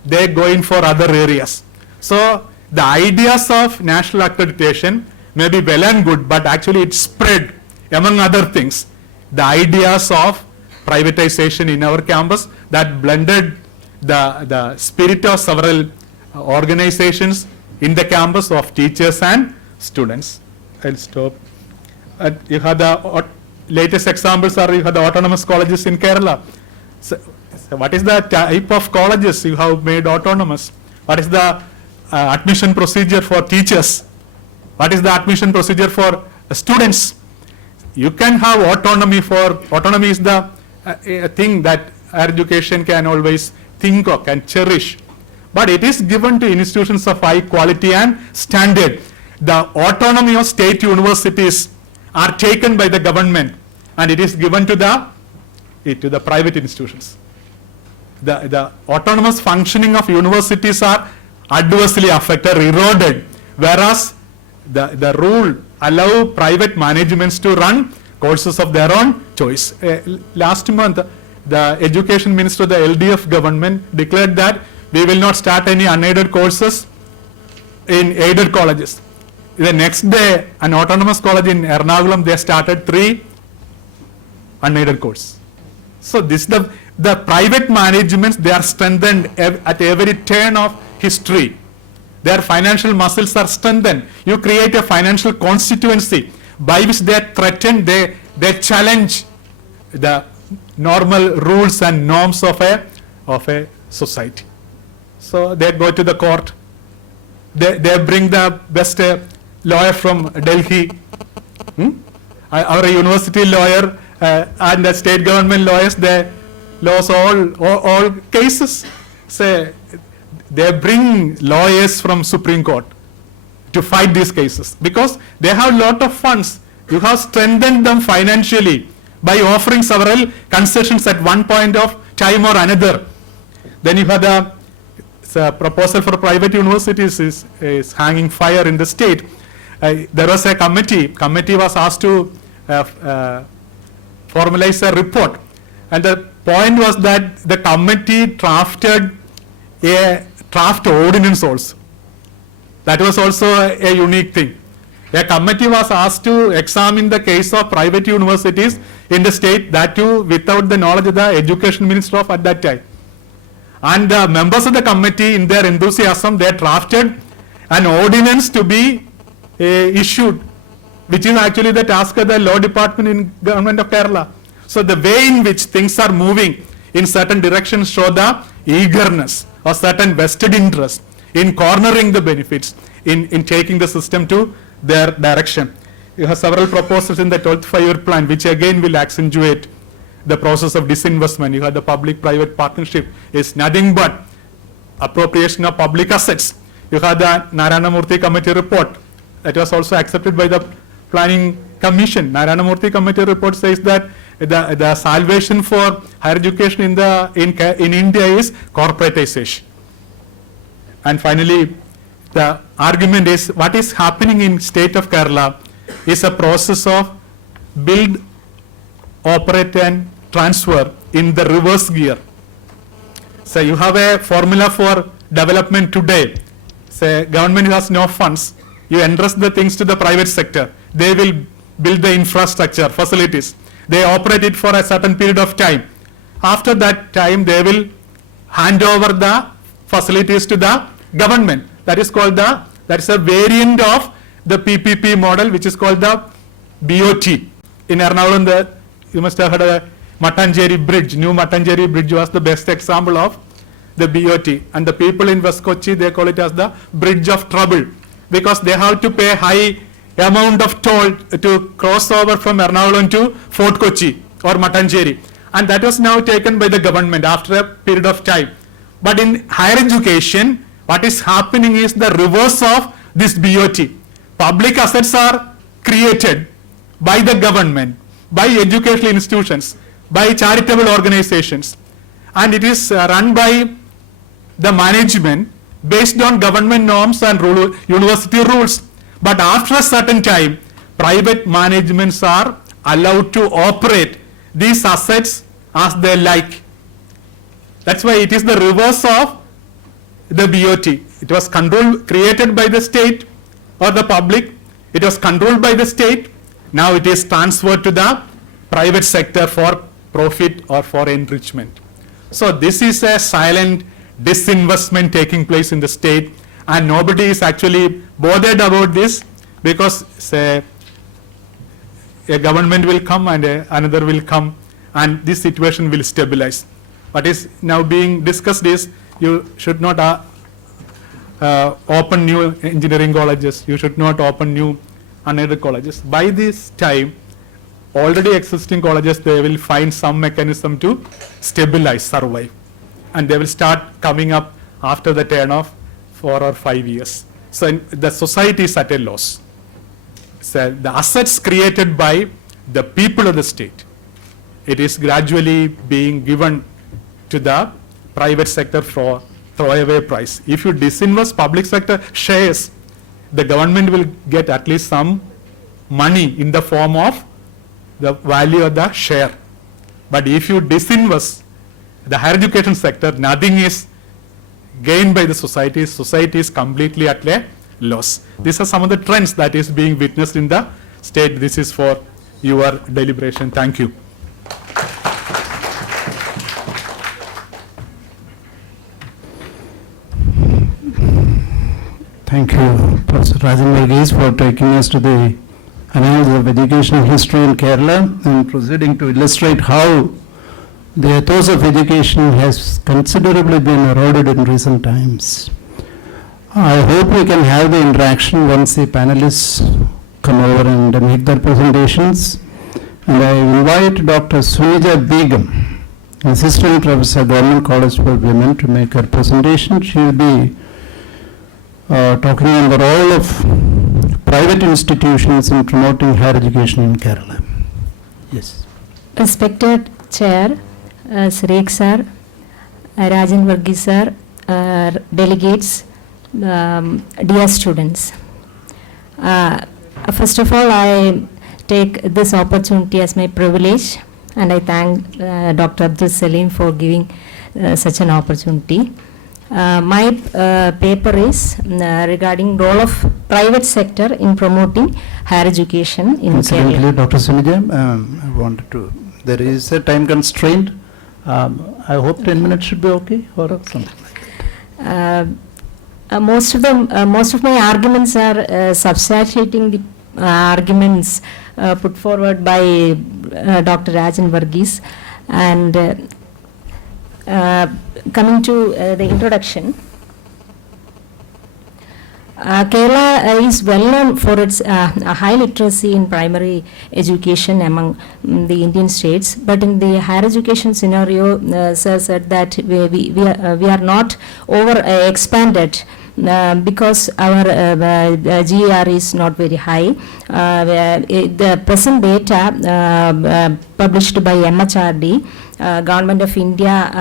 They go in for other areas. So the ideas of national accreditation may be well and good, but actually it spread, among other things, the ideas of privatization in our campus that blended the spirit of several organizations in the campus of teachers and students. I'll stop. You have the latest examples are you have the autonomous colleges in Kerala. So what is the type of colleges you have made autonomous? What is the admission procedure for teachers? What is the admission procedure for students? You can have autonomy is the thing that higher education can always think of, can cherish. But it is given to institutions of high quality and standard. The autonomy of state universities are taken by the government and it is given to the private institutions. The autonomous functioning of universities are adversely affected, eroded, whereas the rule allow private managements to run courses of their own choice. Last month, the education minister of the LDF government declared that we will not start any unaided courses in aided colleges. The next day, an autonomous college in Ernakulam, they started 3 unaided courses. So this the private managements, they are strengthened at every turn of history. Their financial muscles are strengthened. You create a financial constituency by which they threaten, they challenge the normal rules and norms of a society. So they go to the court. They bring the best lawyer from Delhi. Our university lawyer and the state government lawyers, they lose all cases. Say they bring lawyers from Supreme Court to fight these cases because they have lot of funds. You have strengthened them financially by offering several concessions at one point of time or another. Then you have the proposal for private universities is hanging fire in the state. There was a committee was asked to formalize a report, and the point was that the committee drafted a draft ordinance also. That was also a unique thing. A committee was asked to examine the case of private universities in the state, that too without the knowledge of the education minister of at that time. And the members of the committee, in their enthusiasm, they drafted an ordinance to be issued, which is actually the task of the law department in government of Kerala. So the way in which things are moving in certain directions show the eagerness or certain vested interest in cornering the benefits, in taking the system to their direction. You have several proposals in the 12th five-year plan, which again will accentuate the process of disinvestment. You have the public-private partnership is nothing but appropriation of public assets. You have the Narayana Murthy committee report that was also accepted by the planning commission. Narayana Murthy committee report says that the salvation for higher education in India is corporatization. And finally, the argument is what is happening in state of Kerala is a process of build, operate and transfer in the reverse gear. So you have a formula for development today. Say government has no funds. You entrust the things to the private sector. They will build the infrastructure, facilities. They operate it for a certain period of time. After that time, they will hand over the facilities to the government. That is a variant of the PPP model, which is called the BOT. In Ernakulam, you must have heard of Mattancheri Bridge. New Mattancheri Bridge was the best example of the BOT. And the people in West Kochi, they call it as the Bridge of Trouble, because they have to pay high amount of toll to cross over from Ernakulam to Fort Kochi or Mattancheri. And that was now taken by the government after a period of time. But in higher education, what is happening is the reverse of this BOT. Public assets are created by the government, by educational institutions, by charitable organizations, and it is run by the management based on government norms and university rules. But after a certain time, private managements are allowed to operate these assets as they like. That's why it is the reverse of the BOT. It was created by the state or the public. It was controlled by the state. Now it is transferred to the private sector for profit or for enrichment. So this is a silent disinvestment taking place in the state, and nobody is actually bothered about this, because say a government will come and another will come, and this situation will stabilize. What is now being discussed is you should not open new engineering colleges, you should not open new unaided colleges. By this time, already existing colleges, they will find some mechanism to stabilize, survive, and they will start coming up after the turn of 4 or 5 years. So the society is at a loss. So the assets created by the people of the state, it is gradually being given to the private sector for throwaway price. If you disinvest public sector shares, the government will get at least some money in the form of the value of the share. But if you disinvest the higher education sector, nothing is gained by the society. Society is completely at a loss. These are some of the trends that is being witnessed in the state. This is for your deliberation. Thank you. Thank you, Professor Rajan Varghese, for taking us to the analysis of educational history in Kerala and proceeding to illustrate how the ethos of education has considerably been eroded in recent times. I hope we can have the interaction once the panelists come over and make their presentations. And I invite Dr. Sunija Begum, Assistant Professor, Government College for Women, to make her presentation. She will be talking on the role of private institutions in promoting higher education in Kerala. Yes. Respected Chair, Suresh sir, Rajan Varghese sir, delegates, dear students. First of all, I take this opportunity as my privilege, and I thank Dr. Abdul Salim for giving such an opportunity. My paper is regarding role of private sector in promoting higher education in Incidentally, Kerala. Dr. Sunija, I wanted to, there is a time constraint. I hope 10 minutes should be okay or something like that. Most of my arguments are substantiating the arguments put forward by Dr. Rajan Varghese, and coming to the introduction. Kerala is well known for its high literacy in primary education among the Indian states, but in the higher education scenario, sir said that we are not over expanded. Because our GER is not very high. The present data published by MHRD, Government of India,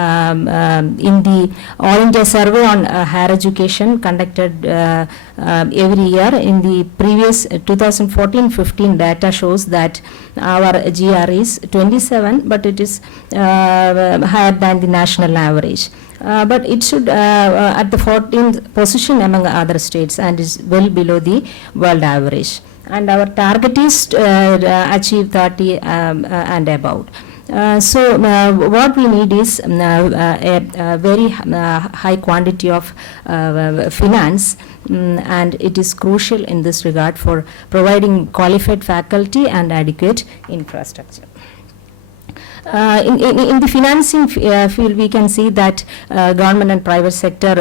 in the All India Survey on Higher Education conducted every year, in the previous 2014-15 data shows that our GR is 27, but it is higher than the national average. But it should at the 14th position among other states and is well below the world average. And our target is to achieve 30 and above. So what we need is a very high quantity of finance, and it is crucial in this regard for providing qualified faculty and adequate infrastructure. In the financing field, we can see that government and private sector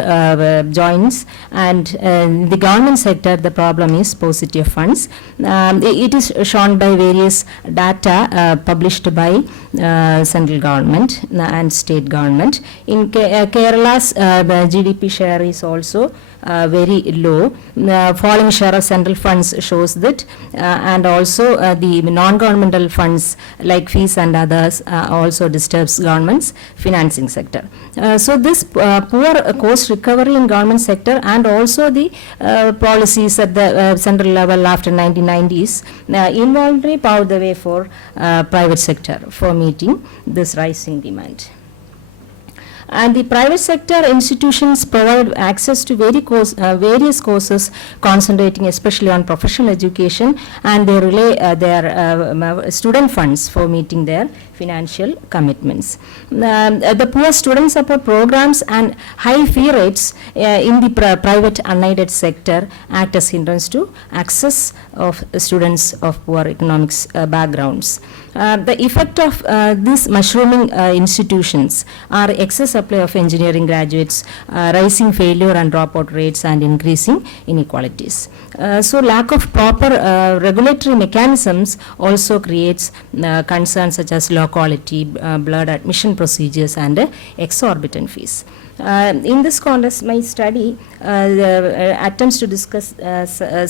joins, and in the government sector, the problem is paucity of funds. It is shown by various data published by central government and state government. In Kerala's GDP share is also very low. Falling share of central funds shows that, and also the non-governmental funds like fees and others also disturbs government's financing sector. So this poor cost recovery in government sector and also the policies at the central level after 1990s involuntarily paved the way for private sector for meeting this rising demand. And the private sector institutions provide access to various courses concentrating especially on professional education, and they relay their student funds for meeting their financial commitments. The poor student support programs and high fee rates in the private unaided sector act as hindrance to access of students of poor economics backgrounds. The effect of these mushrooming institutions are excess supply of engineering graduates, rising failure and dropout rates, and increasing inequalities. So lack of proper regulatory mechanisms also creates concerns such as low quality, blurred admission procedures, and exorbitant fees. In this context, my study attempts to discuss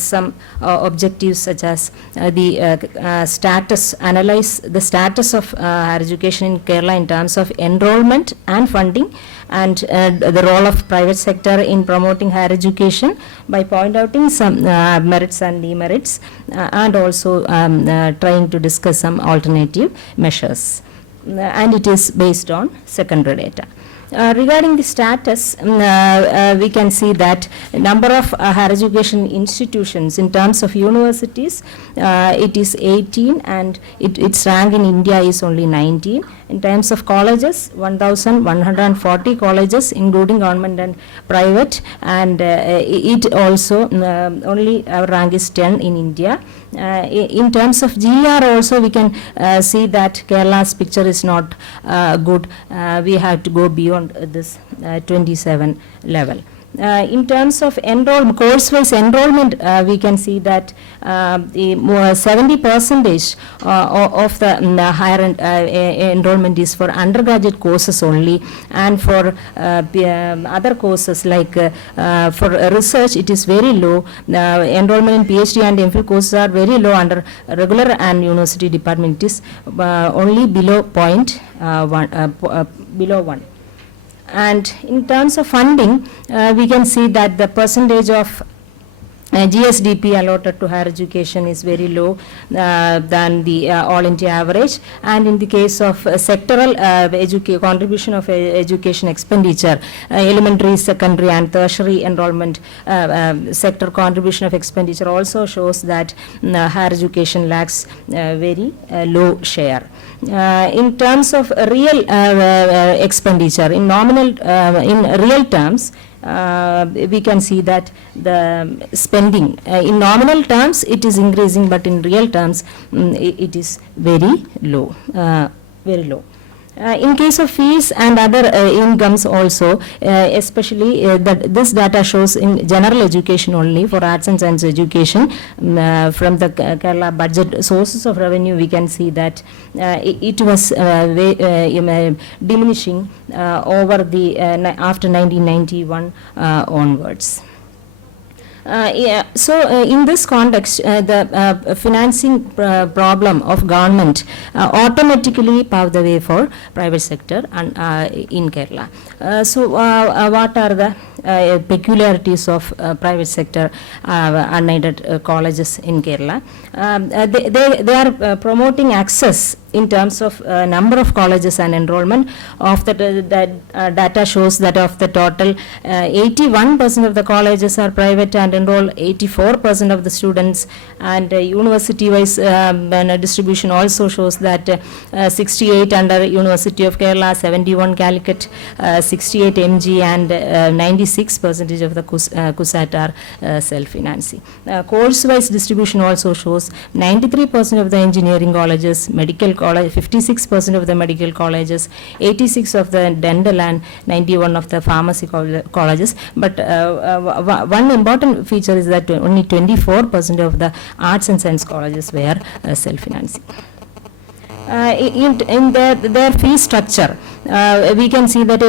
some objectives such as the status, analyze the status of higher education in Kerala in terms of enrollment and funding, and the role of private sector in promoting higher education by pointing out some merits and demerits, and also trying to discuss some alternative measures. And it is based on secondary data. Regarding the status, we can see that number of higher education institutions in terms of universities, it is 18 and its rank in India is only 19. In terms of colleges, 1,140 colleges including government and private, and it also only our rank is 10 in India. In terms of GR also we can see that Kerala's picture is not good. We have to go beyond this 27 level. In terms of course-wise enrollment, we can see that the 70% of the higher enrollment is for undergraduate courses only, and for other courses like for research it is very low. Enrollment in PhD and MPhil courses are very low under regular and university department. It is only below below 1. And in terms of funding, we can see that the percentage of GSDP allotted to higher education is very low than the all India average, and in the case of sectoral contribution of education expenditure, elementary, secondary and tertiary enrollment sector contribution of expenditure also shows that higher education lacks very low share. In terms of real expenditure, in nominal, in real terms, we can see that the spending in nominal terms it is increasing, but in real terms it is very low, very low. In case of fees and other incomes also, especially that this data shows in general education only, for arts and science education, from the Kerala budget sources of revenue we can see that it was diminishing over the after 1991 onwards. So in this context, the financing problem of government automatically paved the way for private sector and in Kerala. So what are the peculiarities of private sector unaided colleges in Kerala? They are promoting access in terms of number of colleges and enrollment. Of the data shows that of the total 81% of the colleges are private and enroll 84% of the students, and university wise distribution also shows that 68 under University of Kerala, 71 Calicut, 68 MG and 96% of the KUSAT are self-financing. Course wise distribution also shows 93% of the engineering colleges, medical college 56% of the medical colleges, 86 of the dental and 91 of the pharmacy colleges. But one important feature is that only 24% of the arts and science colleges were self-financing. In their fee structure, we can see that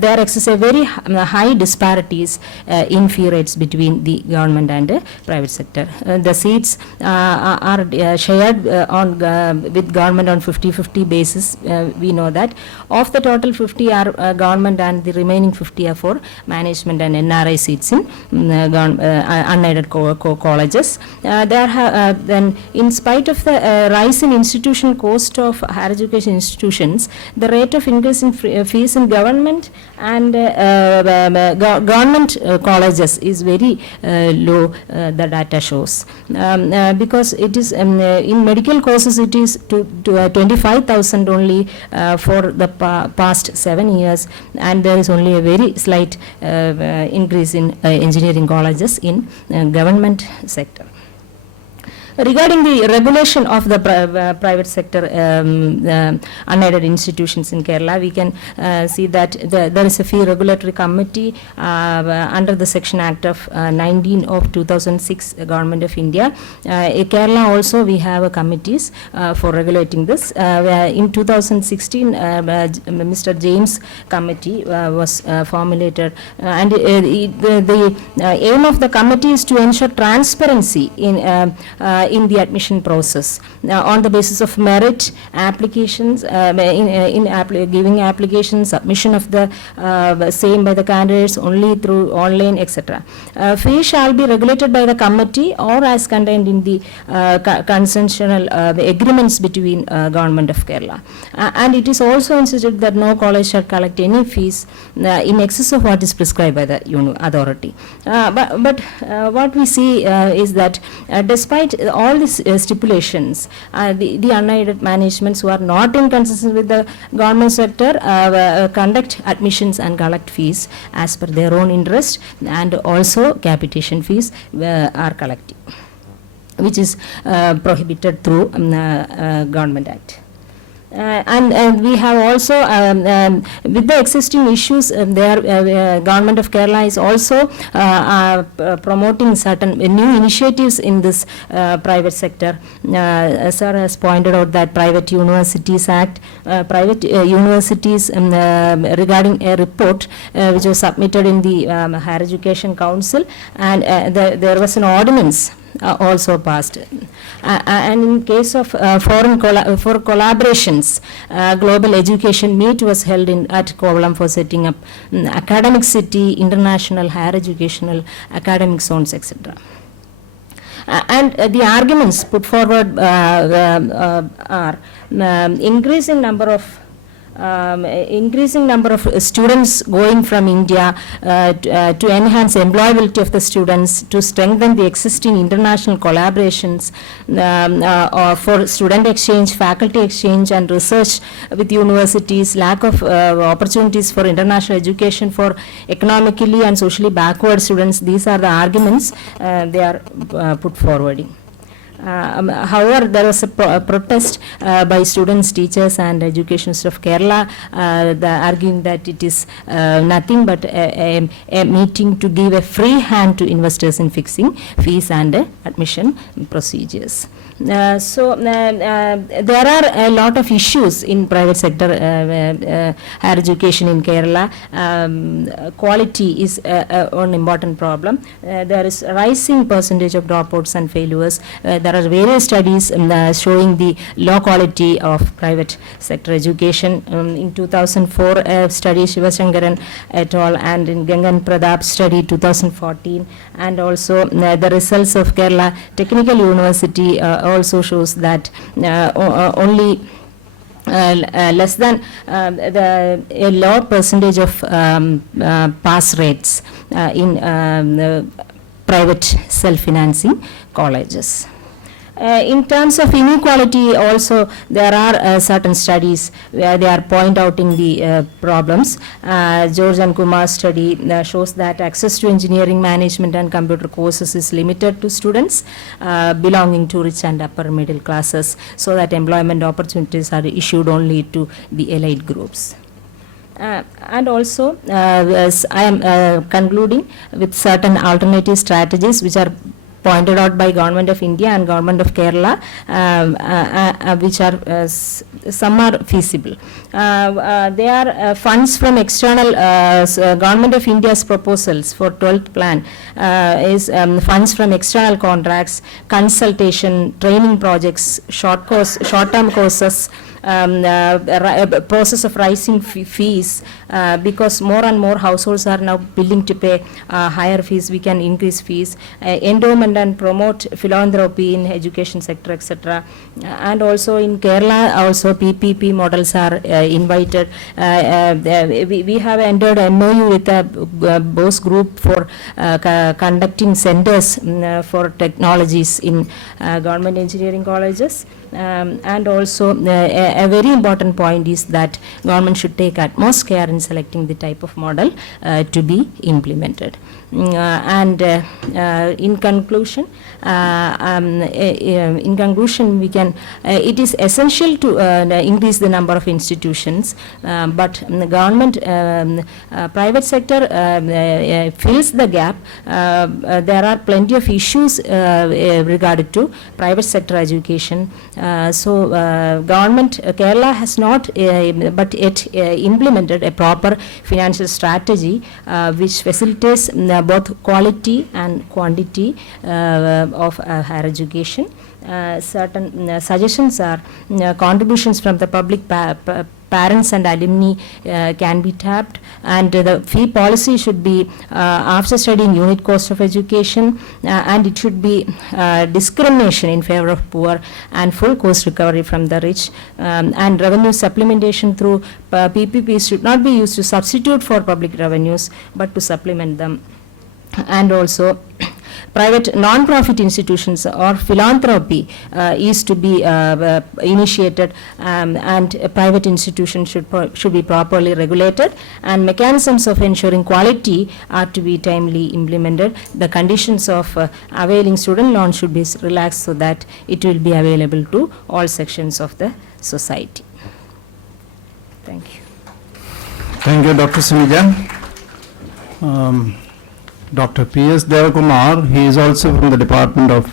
there exists a very high disparities in fee rates between the government and private sector. The seats are shared on with government on 50-50 basis. We know that of the total 50 are government and the remaining 50 are for management and NRI seats in unaided colleges. Then in spite of the rise in institutional cost of higher education institutions, the rate of increase in fees in government and government colleges is very low, the data shows. Because it is in medical courses it is to 25,000 only for the past 7 years, and there is only a very slight increase in engineering colleges in government sector. Regarding the regulation of the private sector unaided institutions in Kerala, we can see that there is a fee regulatory committee under the Section Act of 19 of 2006, Government of India. In Kerala also we have committees for regulating this. In 2016, Mr. James Committee was formulated, and the aim of the committee is to ensure transparency in the admission process on the basis of merit, applications, giving applications, submission of the same by the candidates only through online, etc. Fees shall be regulated by the committee or as contained in the consensual agreements between Government of Kerala. And it is also instituted that no college shall collect any fees in excess of what is prescribed by the authority. But what we see is that despite all these stipulations, the unaided managements who are not in consistency with the government sector conduct admissions and collect fees as per their own interest, and also capitation fees are collected, which is prohibited through Government Act. And we have also, with the existing issues, Government of Kerala is also promoting certain new initiatives in this private sector. Sir has pointed out that Private Universities Act, private universities regarding a report which was submitted in the Higher Education Council, and there was an ordinance also passed. And in case of for collaborations, Global Education Meet was held at Kovalam for setting up academic city, international higher educational academic zones, etc. And the arguments put forward are increasing number of students going from India to enhance employability of the students, to strengthen the existing international collaborations for student exchange, faculty exchange and research with universities, lack of opportunities for international education for economically and socially backward students. These are the arguments they are put forwarding. However, there was a protest by students, teachers and educationists of Kerala arguing that it is nothing but a meeting to give a free hand to investors in fixing fees and admission procedures. So there are a lot of issues in private sector higher education in Kerala. Quality is an important problem. There is a rising percentage of dropouts and failures. There are various studies showing the low quality of private sector education. In 2004 study Shivashankaran et al. And in Gangan Pradap study 2014, and also the results of Kerala Technical University also shows that only less than a low percentage of pass rates in private self-financing colleges. In terms of inequality also, there are certain studies where they are point outing the problems. George and Kumar's study shows that access to engineering, management and computer courses is limited to students belonging to rich and upper middle classes, so that employment opportunities are issued only to the elite groups. And also, as I am concluding with certain alternative strategies which are pointed out by Government of India and Government of Kerala, which are some are feasible. They are funds from external Government of India's proposals for 12th plan is funds from external contracts, consultation, training projects, short-term courses, process of rising fees, because more and more households are now willing to pay higher fees. We can increase fees, endowment and promote philanthropy in education sector, etc. And also in Kerala also PPP models are invited. We have entered MOU with a BOS group for conducting centers for technologies in government engineering colleges. And also a very important point is that government should take utmost care in selecting the type of model to be implemented. And in conclusion, we can it is essential to increase the number of institutions, but the government private sector fills the gap. There are plenty of issues regarding to private sector education. So government Kerala has not but yet implemented a proper financial strategy which facilitates both quality and quantity of higher education. Certain suggestions are contributions from the public parents and alumni can be tapped, and the fee policy should be after studying unit cost of education, and it should be discrimination in favor of poor and full cost recovery from the rich, and revenue supplementation through PPPs should not be used to substitute for public revenues but to supplement them. And also private non-profit institutions or philanthropy is to be initiated, and private institutions should be properly regulated, and mechanisms of ensuring quality are to be timely implemented. The conditions of availing student loan should be relaxed so that it will be available to all sections of the society. Thank you. Thank you, Dr. Sumija. Dr. P.S. Devakumar, he is also from the Department of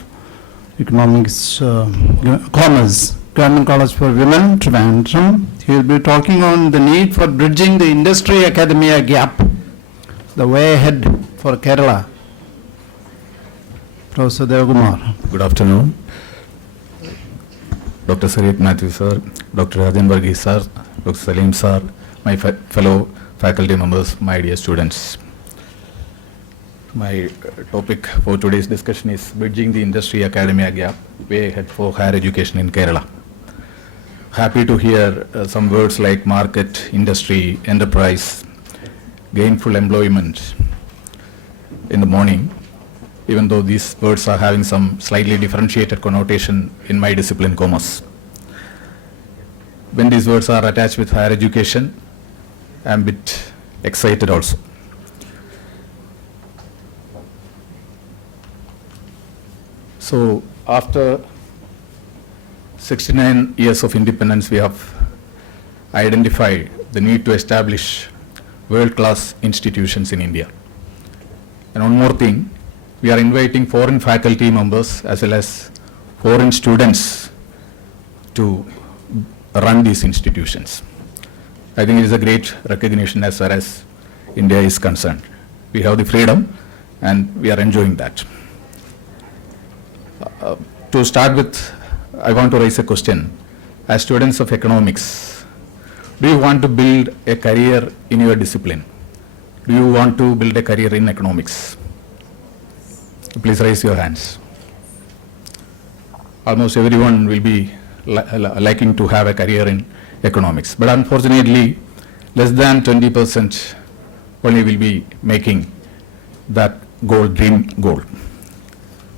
Economics, Commerce, Government College for Women, Trivandrum. He will be talking on the need for bridging the industry-academia gap, the way ahead for Kerala. Professor Devakumar. Good afternoon. Dr. Syriac Matthews sir, Dr. Rajan Varghese sir, Dr. Salim sir, my fellow faculty members, my dear students. My topic for today's discussion is bridging the industry-academia gap, way ahead for higher education in Kerala. Happy to hear some words like market, industry, enterprise, gainful employment in the morning, even though these words are having some slightly differentiated connotation in my discipline, commerce. When these words are attached with higher education, I am a bit excited also. So after 69 years of independence, we have identified the need to establish world-class institutions in India. And one more thing, we are inviting foreign faculty members as well as foreign students to run these institutions. I think it is a great recognition as far as India is concerned. We have the freedom and we are enjoying that. To start with, I want to raise a question. As students of economics, do you want to build a career in your discipline? Do you want to build a career in economics? Please raise your hands. Almost everyone will be liking to have a career in economics, but unfortunately, less than 20% only will be making that goal, dream goal.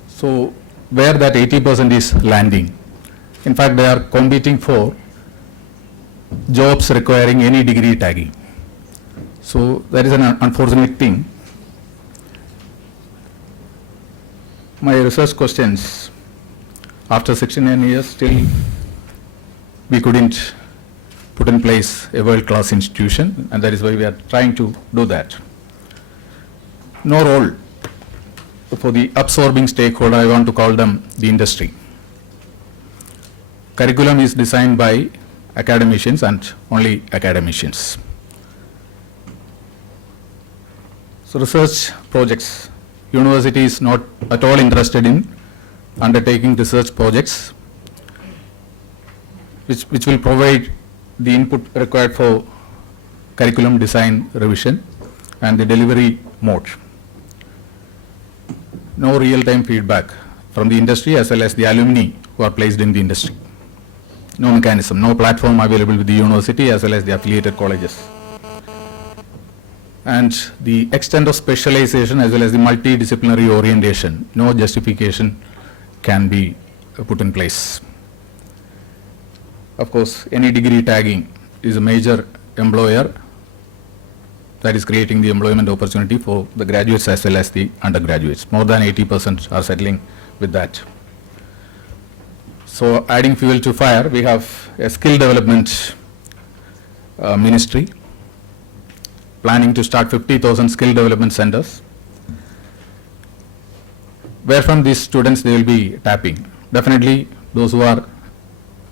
So, where that 80% is landing. In fact, they are competing for jobs requiring any degree tagging. So that is an unfortunate thing. My research questions, after 69 years, still we couldn't put in place a world-class institution, and that is why we are trying to do that. No role for the absorbing stakeholder, I want to call them the industry. Curriculum is designed by academicians and only academicians. So research projects, university is not at all interested in undertaking research projects which will provide the input required for curriculum design revision and the delivery mode. No real-time feedback from the industry as well as the alumni who are placed in the industry. No mechanism, no platform available with the university as well as the affiliated colleges. And the extent of specialization as well as the multidisciplinary orientation, no justification can be put in place. Of course, any degree tagging is a major employer that is creating the employment opportunity for the graduates as well as the undergraduates. More than 80% are settling with that. So adding fuel to fire, we have a skill development ministry planning to start 50,000 skill development centers. Where from these students they will be tapping? Definitely those who are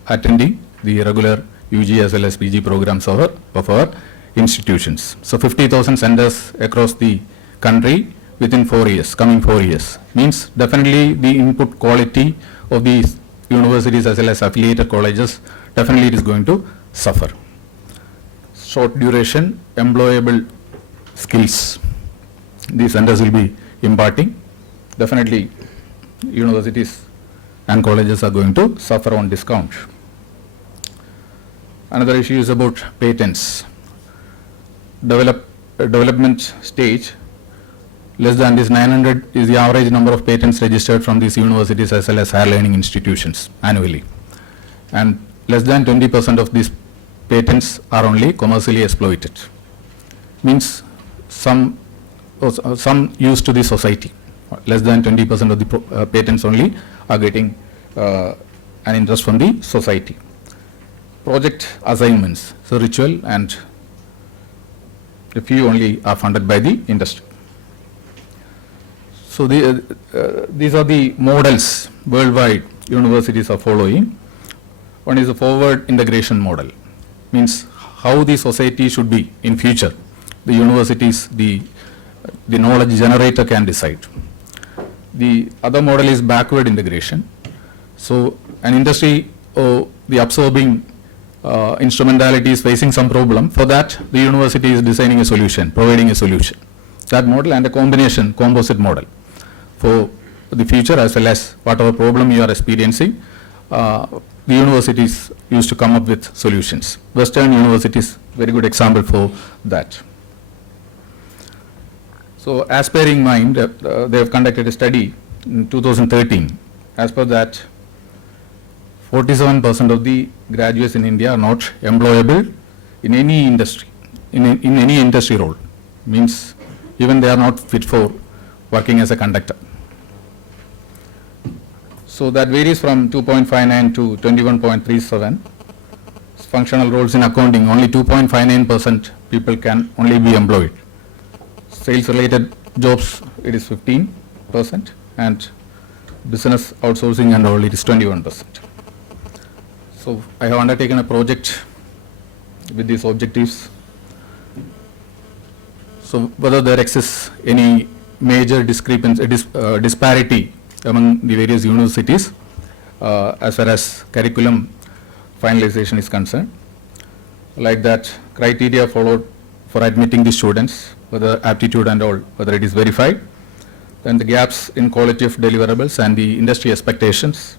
attending the regular UG as well as PG programs of our institutions. So 50,000 centers across the country within 4 years, coming 4 years. Means definitely the input quality of these universities as well as affiliated colleges, definitely it is going to suffer. Short duration, employable skills, these centers will be imparting. Definitely universities and colleges are going to suffer on discount. Another issue is about patents. Development stage, less than this 900 is the average number of patents registered from these universities as well as higher learning institutions annually. And less than 20% of these patents are only commercially exploited. Means some use to the society. Less than 20% of the patents only are getting an interest from the society. Project assignments, so ritual, and a few only are funded by the industry. So these are the models worldwide universities are following. One is the forward integration model, means how the society should be in future. The universities, the knowledge generator can decide. The other model is backward integration. So an industry or the absorbing instrumentality is facing some problem. For that, the university is designing a solution, providing a solution. That model and a combination, composite model for the future as well as whatever problem you are experiencing, the universities used to come up with solutions. Western universities, very good example for that. So Aspiring Mind, they have conducted a study in 2013. As per that, 47% of the graduates in India are not employable in any industry, in any industry role. Means even they are not fit for working as a conductor. So that varies from 2.59 to 21.37. Functional roles in accounting, only 2.59% people can only be employed. Sales related jobs, it is 15%, and business outsourcing and all, it is 21%. So I have undertaken a project with these objectives. So whether there exists any major disparity among the various universities as far as curriculum finalization is concerned, like that criteria followed for admitting the students, whether aptitude and all, whether it is verified, then the gaps in quality of deliverables and the industry expectations,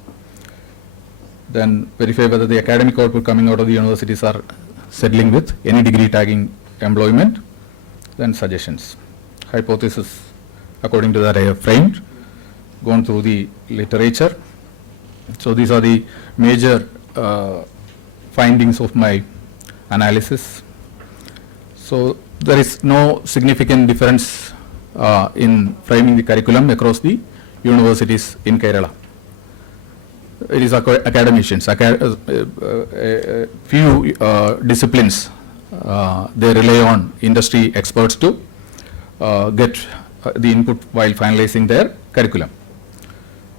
then verify whether the academic output coming out of the universities are settling with any degree tagging employment, then suggestions. Hypothesis, according to that I have framed, gone through the literature. So these are the major findings of my analysis. So there is no significant difference in framing the curriculum across the universities in Kerala. It is academicians, few disciplines they rely on industry experts to get the input while finalizing their curriculum.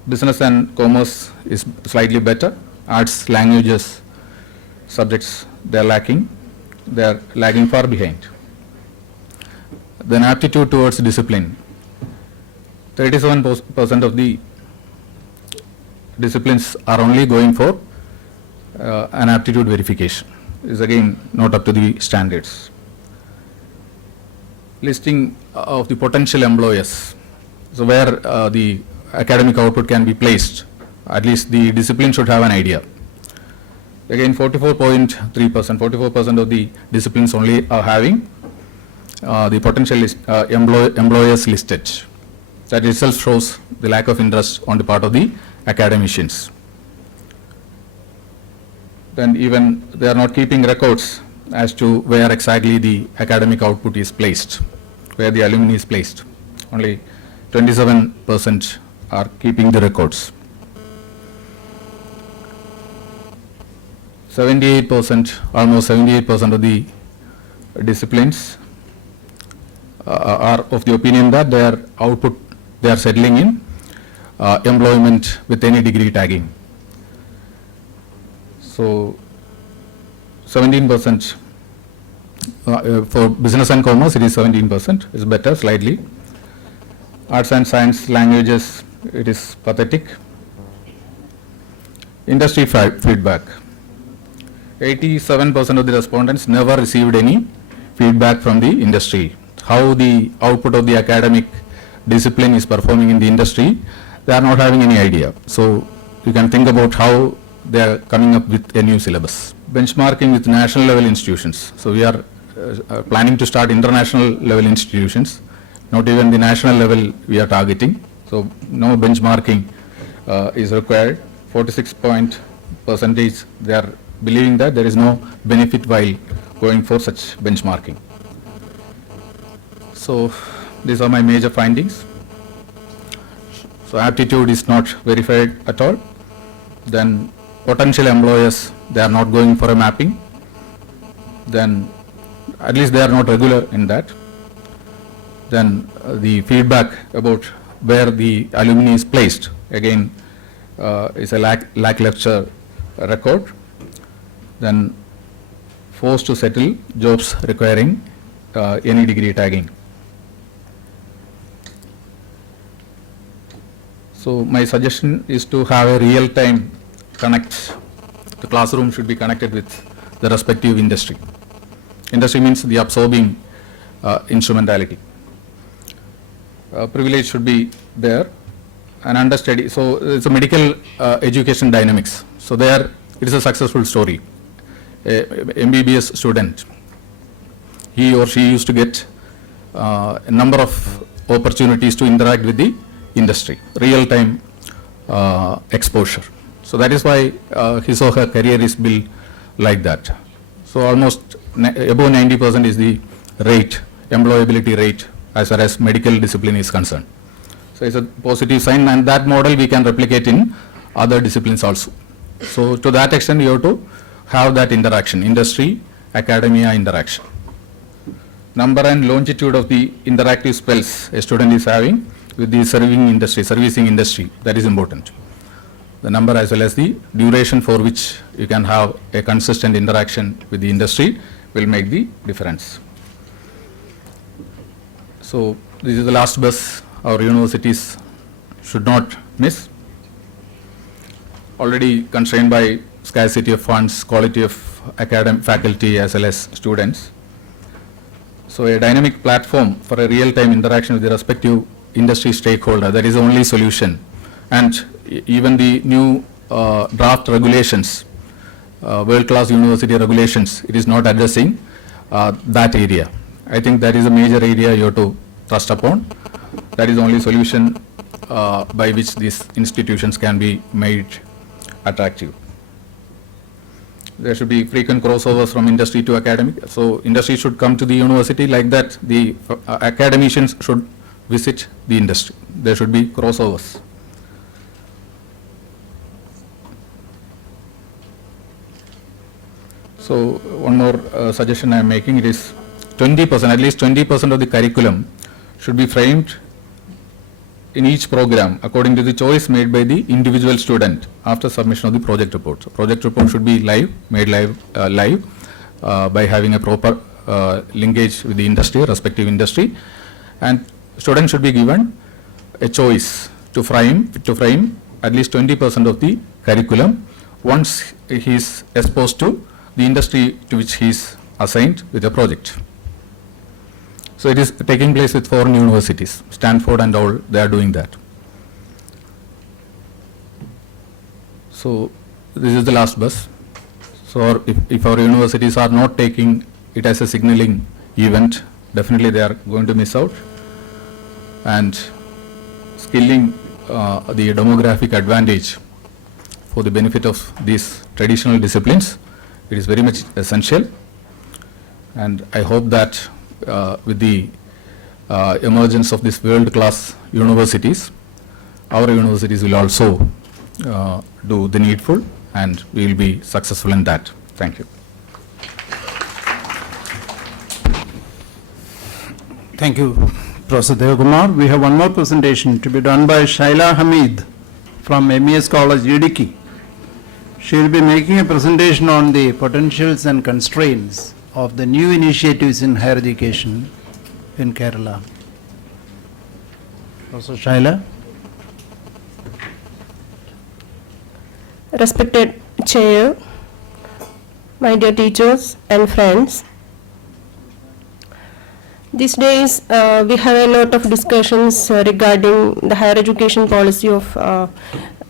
Business and commerce is slightly better. Arts, languages, subjects, they are lagging far behind. Then aptitude towards discipline. 37% of the disciplines are only going for an aptitude verification. Is again not up to the standards. Listing of the potential employers. So where the academic output can be placed, at least the discipline should have an idea. Again 44.3%, 44% of the disciplines only are having the potential employers listed. That itself shows the lack of interest on the part of the academicians. Then even they are not keeping records as to where exactly the academic output is placed, where the alumni is placed. Only 27% are keeping the records. 78%, almost 78% of the disciplines are of the opinion that their output, they are settling in employment with any degree tagging. So 17% for business and commerce, it is 17%, is better slightly. Arts and science, languages, it is pathetic. Industry feedback. 87% of the respondents never received any feedback from the industry. How the output of the academic discipline is performing in the industry, they are not having any idea. So you can think about how they are coming up with a new syllabus. Benchmarking with national level institutions. So we are planning to start international level institutions. Not even the national level we are targeting. So no benchmarking is required. 46% they are believing that there is no benefit while going for such benchmarking. So these are my major findings. So aptitude is not verified at all. Then potential employers, they are not going for a mapping. Then at least they are not regular in that. Then the feedback about where the alumni is placed, again, is a lackluster record. Then forced to settle jobs requiring any degree tagging. So my suggestion is to have a real-time connect. The classroom should be connected with the respective industry. Industry means the absorbing instrumentality. Privilege should be there and understudy. So it's a medical education dynamics. So there it is a successful story. A MBBS student, he or she used to get a number of opportunities to interact with the industry, real-time exposure. So that is why his or her career is built like that. So almost above 90% is the rate, employability rate as far as medical discipline is concerned. So it's a positive sign, and that model we can replicate in other disciplines also. So to that extent, you have to have that interaction, industry, academia interaction. Number and longitude of the interactive spells a student is having with the servicing industry, that is important. The number as well as the duration for which you can have a consistent interaction with the industry will make the difference. So this is the last bus our universities should not miss. Already constrained by scarcity of funds, quality of academic faculty as well as students. So a dynamic platform for a real-time interaction with the respective industry stakeholder, that is the only solution. And even the new draft regulations, world-class university regulations, it is not addressing that area. I think that is a major area you have to trust upon. That is the only solution by which these institutions can be made attractive. There should be frequent crossovers from industry to academic. So industry should come to the university, like that the academicians should visit the industry. There should be crossovers. So one more suggestion I am making, it is 20%, at least 20% of the curriculum should be framed in each program according to the choice made by the individual student after submission of the project report. So project report should be made live by having a proper linkage with the industry, respective industry, and students should be given a choice to frame at least 20% of the curriculum once he is exposed to the industry to which he is assigned with a project. So it is taking place with foreign universities, Stanford and all, they are doing that. So this is the last bus. So if our universities are not taking it as a signaling event, definitely they are going to miss out. And skilling the demographic advantage for the benefit of these traditional disciplines, it is very much essential. And I hope that with the emergence of these world-class universities, our universities will also do the needful, and we will be successful in that. Thank you. Thank you, Professor Devakumar. We have one more presentation to be done by Shaila Hamid from MES College, Idiki. She will be making a presentation on the potentials and constraints of the new initiatives in higher education in Kerala. Professor Shaila. Respected Chair, my dear teachers and friends, these days we have a lot of discussions regarding the higher education policy of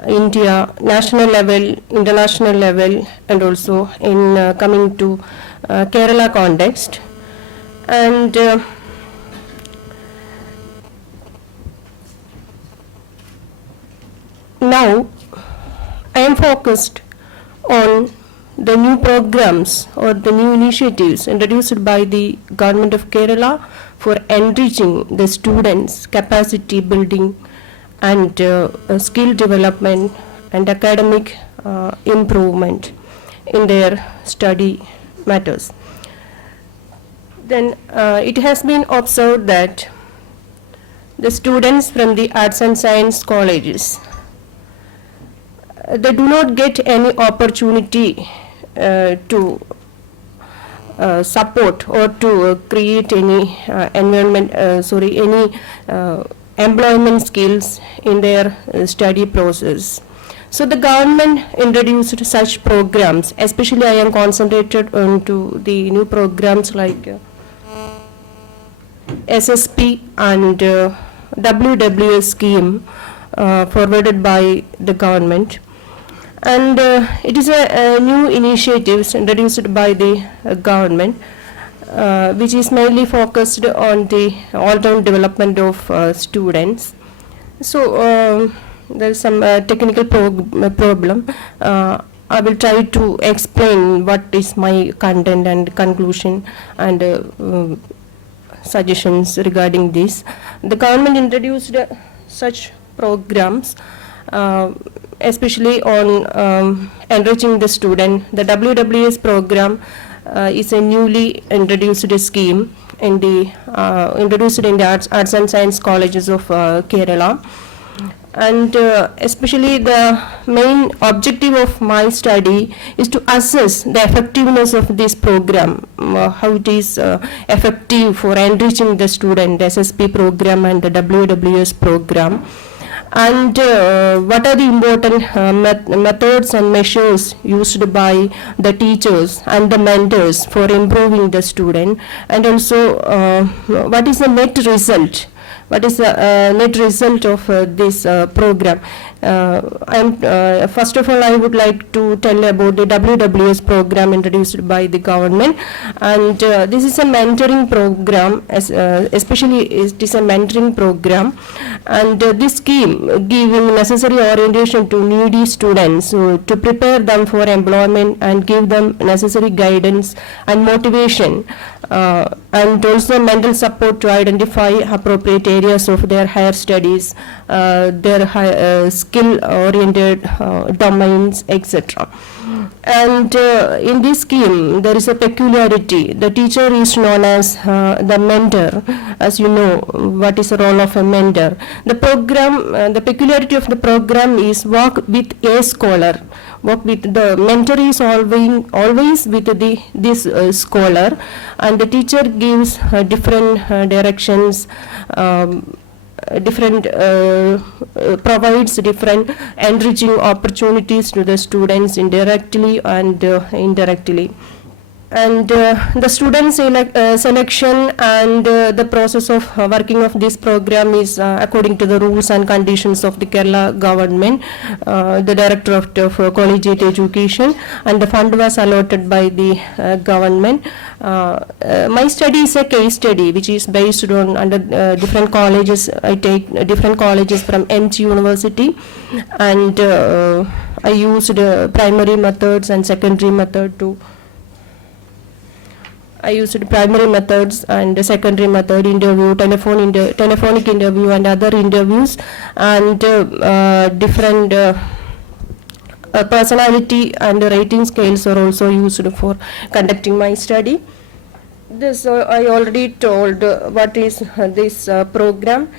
India, national level, international level, and also in coming to Kerala context. And now I am focused on the new programs or the new initiatives introduced by the government of Kerala for enriching the students' capacity building and skill development and academic improvement in their study matters. Then it has been observed that the students from the arts and science colleges, they do not get any opportunity to support or to create any employment skills in their study process. So the government introduced such programs, especially I am concentrated on to the new programs like SSP and WWS scheme forwarded by the government. And it is a new initiative introduced by the government, which is mainly focused on the all-round development of students. So there is some technical problem. I will try to explain what is my content and conclusion and suggestions regarding this. The government introduced such programs, especially on enriching the student. The WWS program is a newly introduced scheme in the introduced in the arts and science colleges of Kerala. And especially the main objective of my study is to assess the effectiveness of this program, how it is effective for enriching the student, the SSP program and the WWS program, and what are the important methods and measures used by the teachers and the mentors for improving the student, and also what is the net result. What is the net result of this program? First of all, I would like to tell about the WWS program introduced by the government, and this is a mentoring program, especially it is a mentoring program, and this scheme giving necessary orientation to needy students to prepare them for employment and give them necessary guidance and motivation, and also mental support to identify appropriate areas of their higher studies, their skill-oriented domains, etc. And in this scheme, there is a peculiarity. The teacher is known as the mentor. As you know, what is the role of a mentor? The program, the peculiarity of the program is work with a scholar. Work with the mentor is always with this scholar, and the teacher gives different directions. Provides different enriching opportunities to the students indirectly and indirectly. And the student selection and the process of working of this program is according to the rules and conditions of the Kerala government, the Director of Collegiate Education, and the fund was allotted by the government. My study is a case study which is based on under different colleges. I take different colleges from MG University, and I used primary methods and secondary method too. I used primary methods and secondary method, interview, telephonic interview and other interviews, and different personality and rating scales are also used for conducting my study. This I already told what is this program,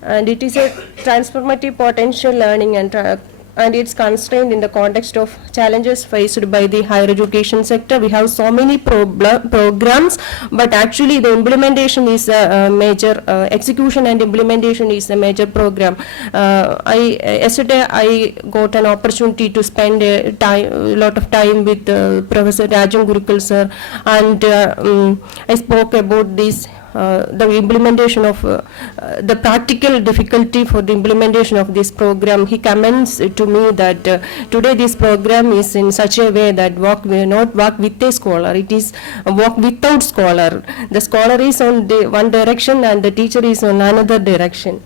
and it is a transformative potential learning and and it's constrained in the context of challenges faced by the higher education sector. We have so many programs, but actually the implementation is a major, execution and implementation is a major program. Yesterday I got an opportunity to spend a lot of time with Professor Rajan Gurukul sir, and I spoke about this the implementation of the practical difficulty for the implementation of this program. He comments to me that today this program is in such a way that we not work with a scholar, it is work without scholar. The scholar is on the one direction and the teacher is on another direction.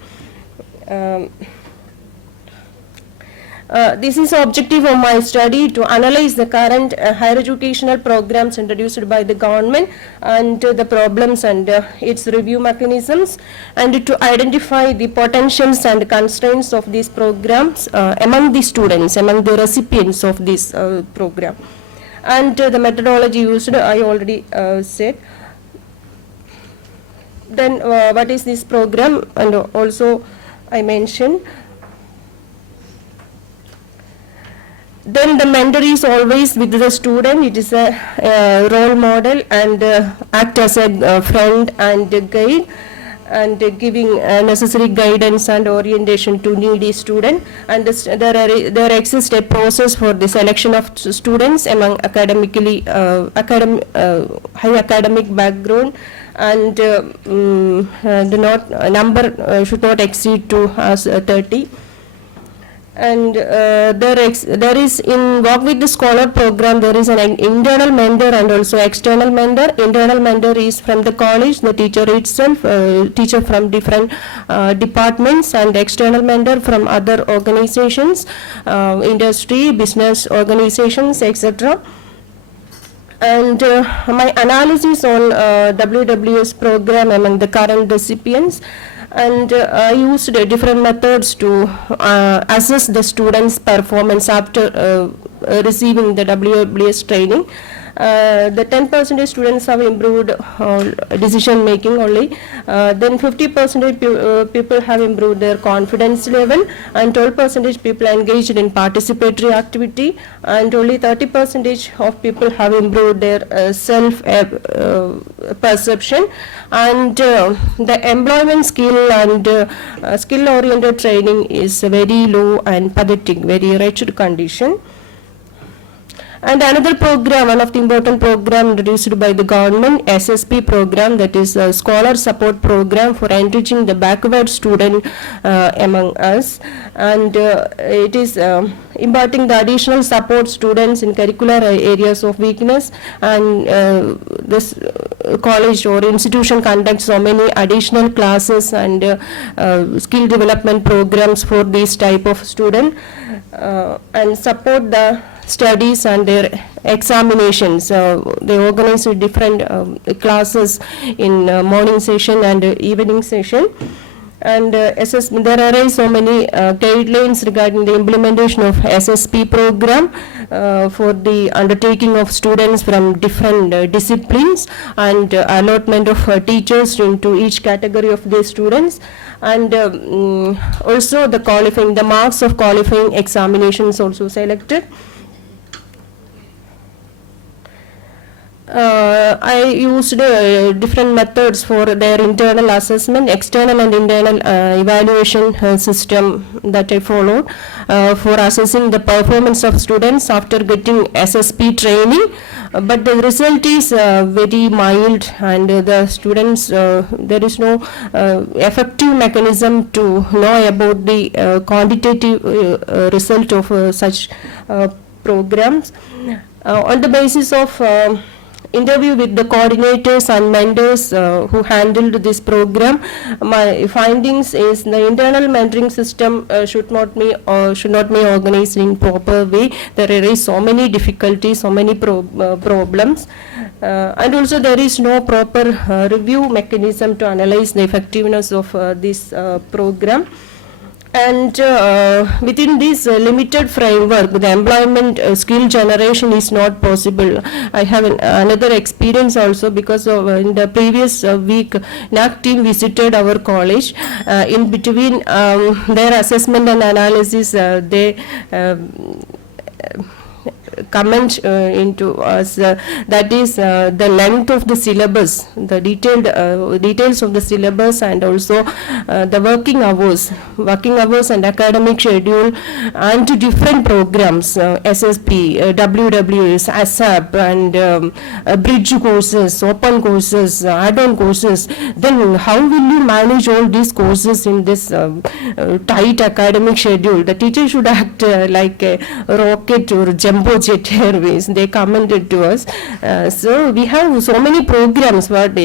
This is the objective of my study, to analyze the current higher educational programs introduced by the government and the problems and its review mechanisms, and to identify the potentials and constraints of these programs among the students, among the recipients of this program. And the methodology used, I already said. Then what is this program, and also I mentioned. Then the mentor is always with the student. It is a role model and act as a friend and a guide, and giving necessary guidance and orientation to needy student. And there exists a process for the selection of students among academically high academic background, and the number should not exceed to 30. And there is in Walk with the Scholar program, there is an internal mentor and also external mentor. Internal mentor is from the college, the teacher itself, teacher from different departments, and external mentor from other organizations, industry, business organizations, etc. And my analysis on WWS program among the current recipients, and I used different methods to assess the students' performance after receiving the WWS training. The 10% students have improved decision making only, then 50% people have improved their confidence level, and 12% people engaged in participatory activity, and only 30% of people have improved their self perception. And the employment skill and skill oriented training is very low and pathetic, very wretched condition. And another program, one of the important program introduced by the government, SSP program, that is a scholar support program for enriching the backward student among us, and it is imparting the additional support students in curricular areas of weakness, and this college or institution conducts so many additional classes and skill development programs for this type of student, and support the studies and their examinations. They organize different classes in morning session and evening session. And there are so many guidelines regarding the implementation of SSP program for the undertaking of students from different disciplines, and allotment of teachers into each category of the students, and also the marks of qualifying examinations also selected. I used different methods for their internal assessment, external and internal evaluation system that I followed for assessing the performance of students after getting SSP training. But the result is very mild, and the students, there is no effective mechanism to know about the quantitative result of such programs. On the basis of interview with the coordinators and mentors who handled this program, my findings is the internal mentoring system should not be organized in proper way. There is so many difficulties, so many problems, and also there is no proper review mechanism to analyze the effectiveness of this program. And within this limited framework, the employment skill generation is not possible. I have another experience also, because of, in the previous week, NAC team visited our college. In between their assessment and analysis, they comment into us, that is the length of the syllabus, the details of the syllabus, and also the working hours and academic schedule, and different programs, SSP, WWS, ASAP, and bridge courses, open courses, add-on courses. Then how will you manage all these courses in this tight academic schedule? The teacher should act like a rocket or jumbo jet airways. They commented to us. So we have so many programs, but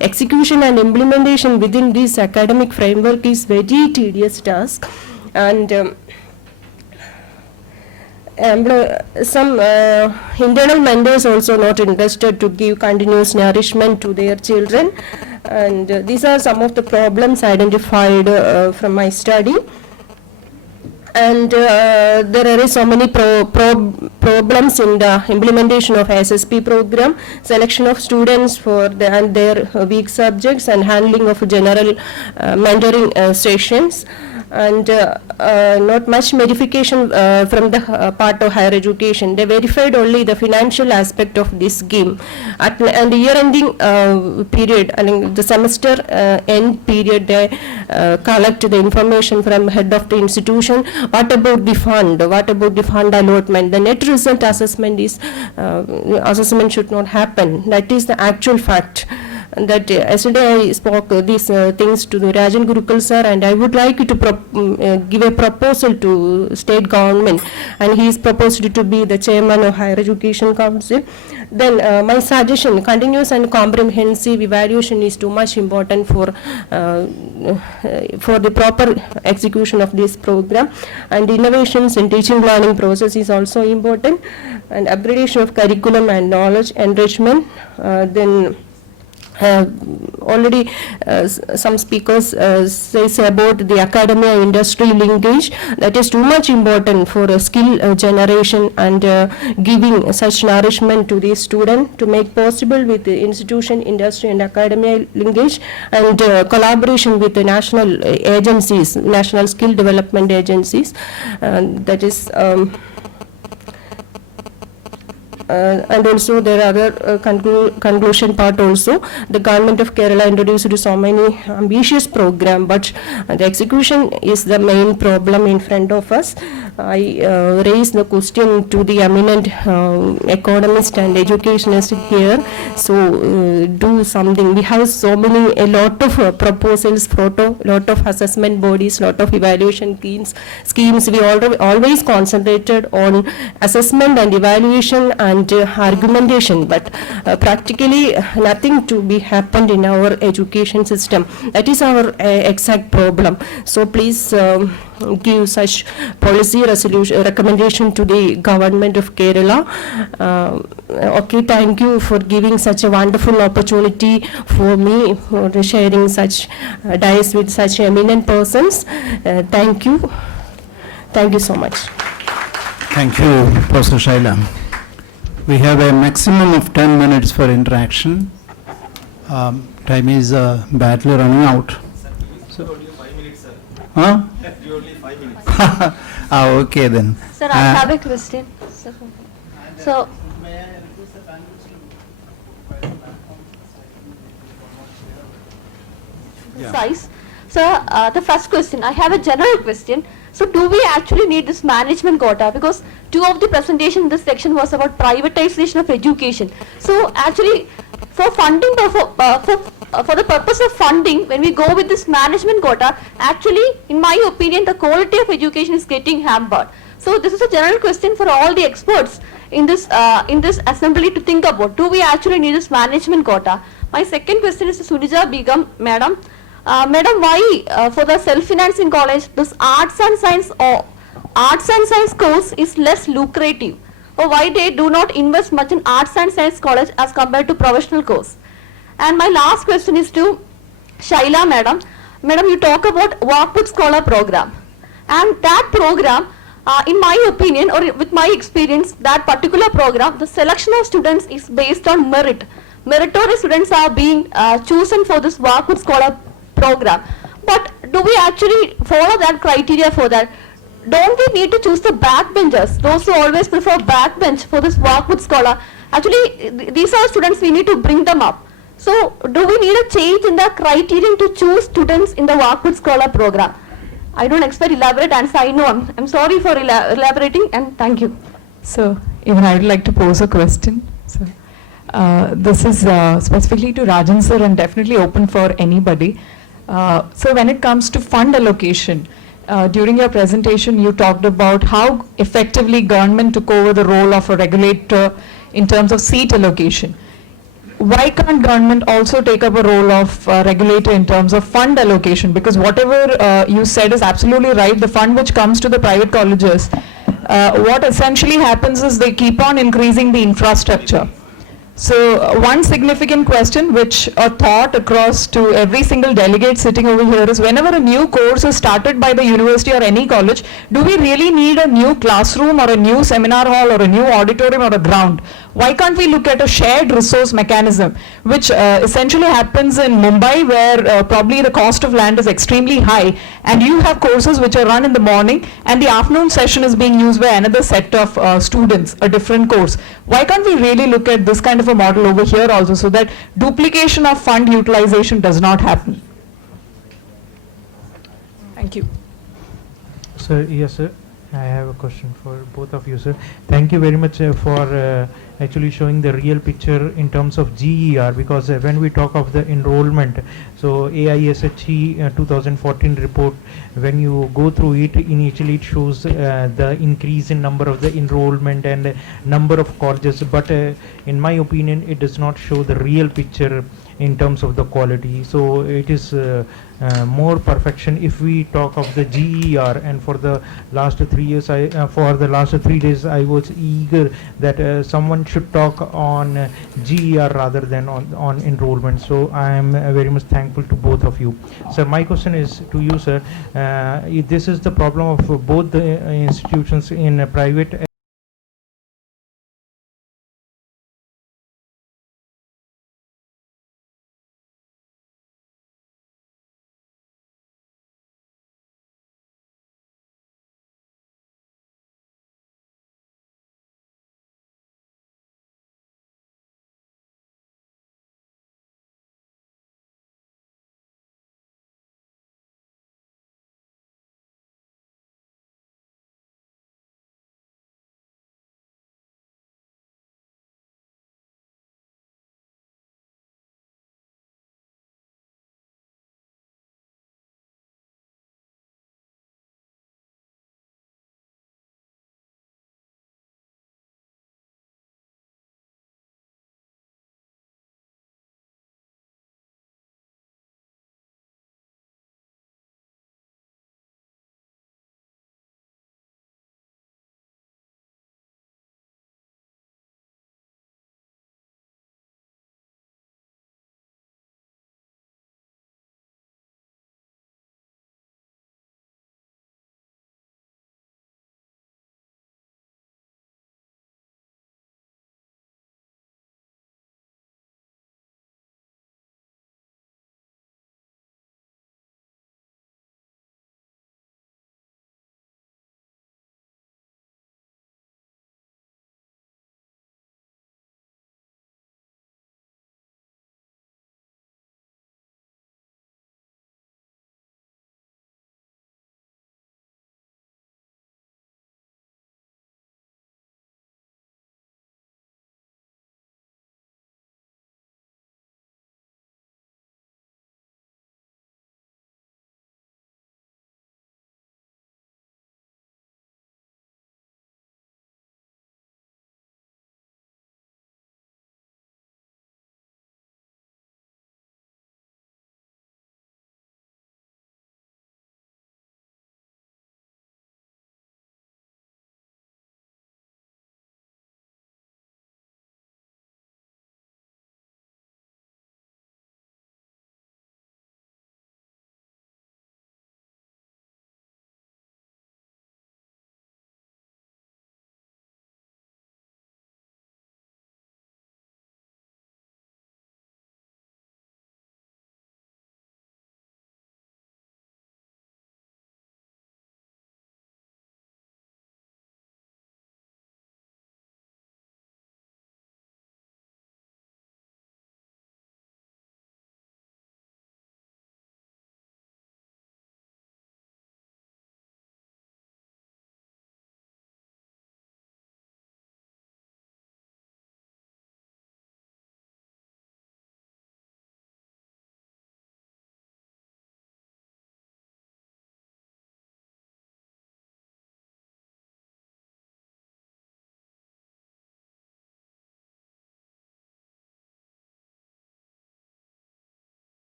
execution and implementation within this academic framework is very tedious task. And some internal mentors also not interested to give continuous nourishment to their children. And these are some of the problems identified from my study. And there are so many problems in the implementation of SSP program, selection of students for and their weak subjects, and handling of general mentoring sessions, and not much verification from the part of higher education. They verified only the financial aspect of this scheme. And the year-ending period, I mean the semester end period, they collect the information from head of the institution. What about the fund? What about the fund allotment? The net result assessment is assessment should not happen. That is the actual fact. And that yesterday I spoke these things to the Rajan Gurukul sir, and I would like to give a proposal to state government, and he is proposed to be the chairman of Higher Education Council. Then my suggestion, continuous and comprehensive evaluation is too much important for the proper execution of this program, and innovations in teaching learning process is also important, and upgradation of curriculum and knowledge enrichment. Then already some speakers says about the academia industry linkage. That is too much important for a skill generation and giving such nourishment to the student to make possible with the institution, industry and academia linkage, and collaboration with the national agencies, national skill development agencies. That is and also there are other conclusion part also. The government of Kerala introduced so many ambitious program, but the execution is the main problem in front of us. I raised the question to the eminent economist and educationist here. So do something. We have so many, a lot of proposals, lot of assessment bodies, lot of evaluation schemes. We always concentrated on assessment and evaluation and argumentation, but practically nothing to be happened in our education system. That is our exact problem. So please give such policy resolution recommendation to the government of Kerala. Okay, thank you for giving such a wonderful opportunity for me for sharing such dais with such eminent persons. Thank you so much. Thank you, Professor Shaila. We have a maximum of 10 minutes for interaction. Time is badly running out. Huh? Only 5 minutes. Okay then. Sir, I have a question. So, size. So, the first question, I have a general question. So, do we actually need this management quota? Because two of the presentation in this section was about privatization of education. So, actually, for funding, for the purpose of funding, when we go with this management quota, actually, in my opinion, the quality of education is getting hampered. So, this is a general question for all the experts in this assembly to think about. Do we actually need this management quota? My second question is to Sunija Begum, Madam. Madam, why for the self-financing college, this arts and science course is less lucrative? Or why they do not invest much in arts and science college as compared to professional course? And my last question is to Shaila Madam. Madam, you talk about Walkwood Scholar program. And that program, in my opinion or with my experience, that particular program, the selection of students is based on merit. Meritorious students are being chosen for this Warkwood Scholar program. But do we actually follow that criteria for that? Don't we need to choose the backbenchers, those who always prefer backbench for this Warkwood Scholar? Actually, these are students, we need to bring them up. So, do we need a change in the criterion to choose students in the Warkwood Scholar program? I don't expect elaborate answer, I know. I'm sorry for elaborating, and thank you. So, even I would like to pose a question. So, this is specifically to Rajan sir and definitely open for anybody. So, when it comes to fund allocation, during your presentation you talked about how effectively government took over the role of a regulator in terms of seat allocation. Why can't government also take up a role of regulator in terms of fund allocation? Because whatever you said is absolutely right. The fund which comes to the private colleges, what essentially happens is they keep on increasing the infrastructure. So one significant question which a thought across to every single delegate sitting over here is, whenever a new course is started by the university or any college, do we really need a new classroom or a new seminar hall or a new auditorium or a ground? Why can't we look at a shared resource mechanism, which essentially happens in Mumbai, where probably the cost of land is extremely high, and you have courses which are run in the morning and the afternoon session is being used by another set of students, a different course. Why can't we really look at this kind of a model over here also, so that duplication of fund utilization does not happen? Thank you. Sir, yes, sir. I have a question for both of you, sir. Thank you very much for actually showing the real picture in terms of GER, because when we talk of the enrollment, so AISHE 2014 report, when you go through it, initially it shows the increase in number of the enrollment and number of colleges, but in my opinion it does not show the real picture in terms of the quality. So it is more perfection if we talk of the GER. And for the last 3 years, for the last 3 days, I was eager that someone should talk on GER rather than on enrollment. So I am very much thankful to both of you. Sir, my question is to you, sir. This is the problem of both the institutions in private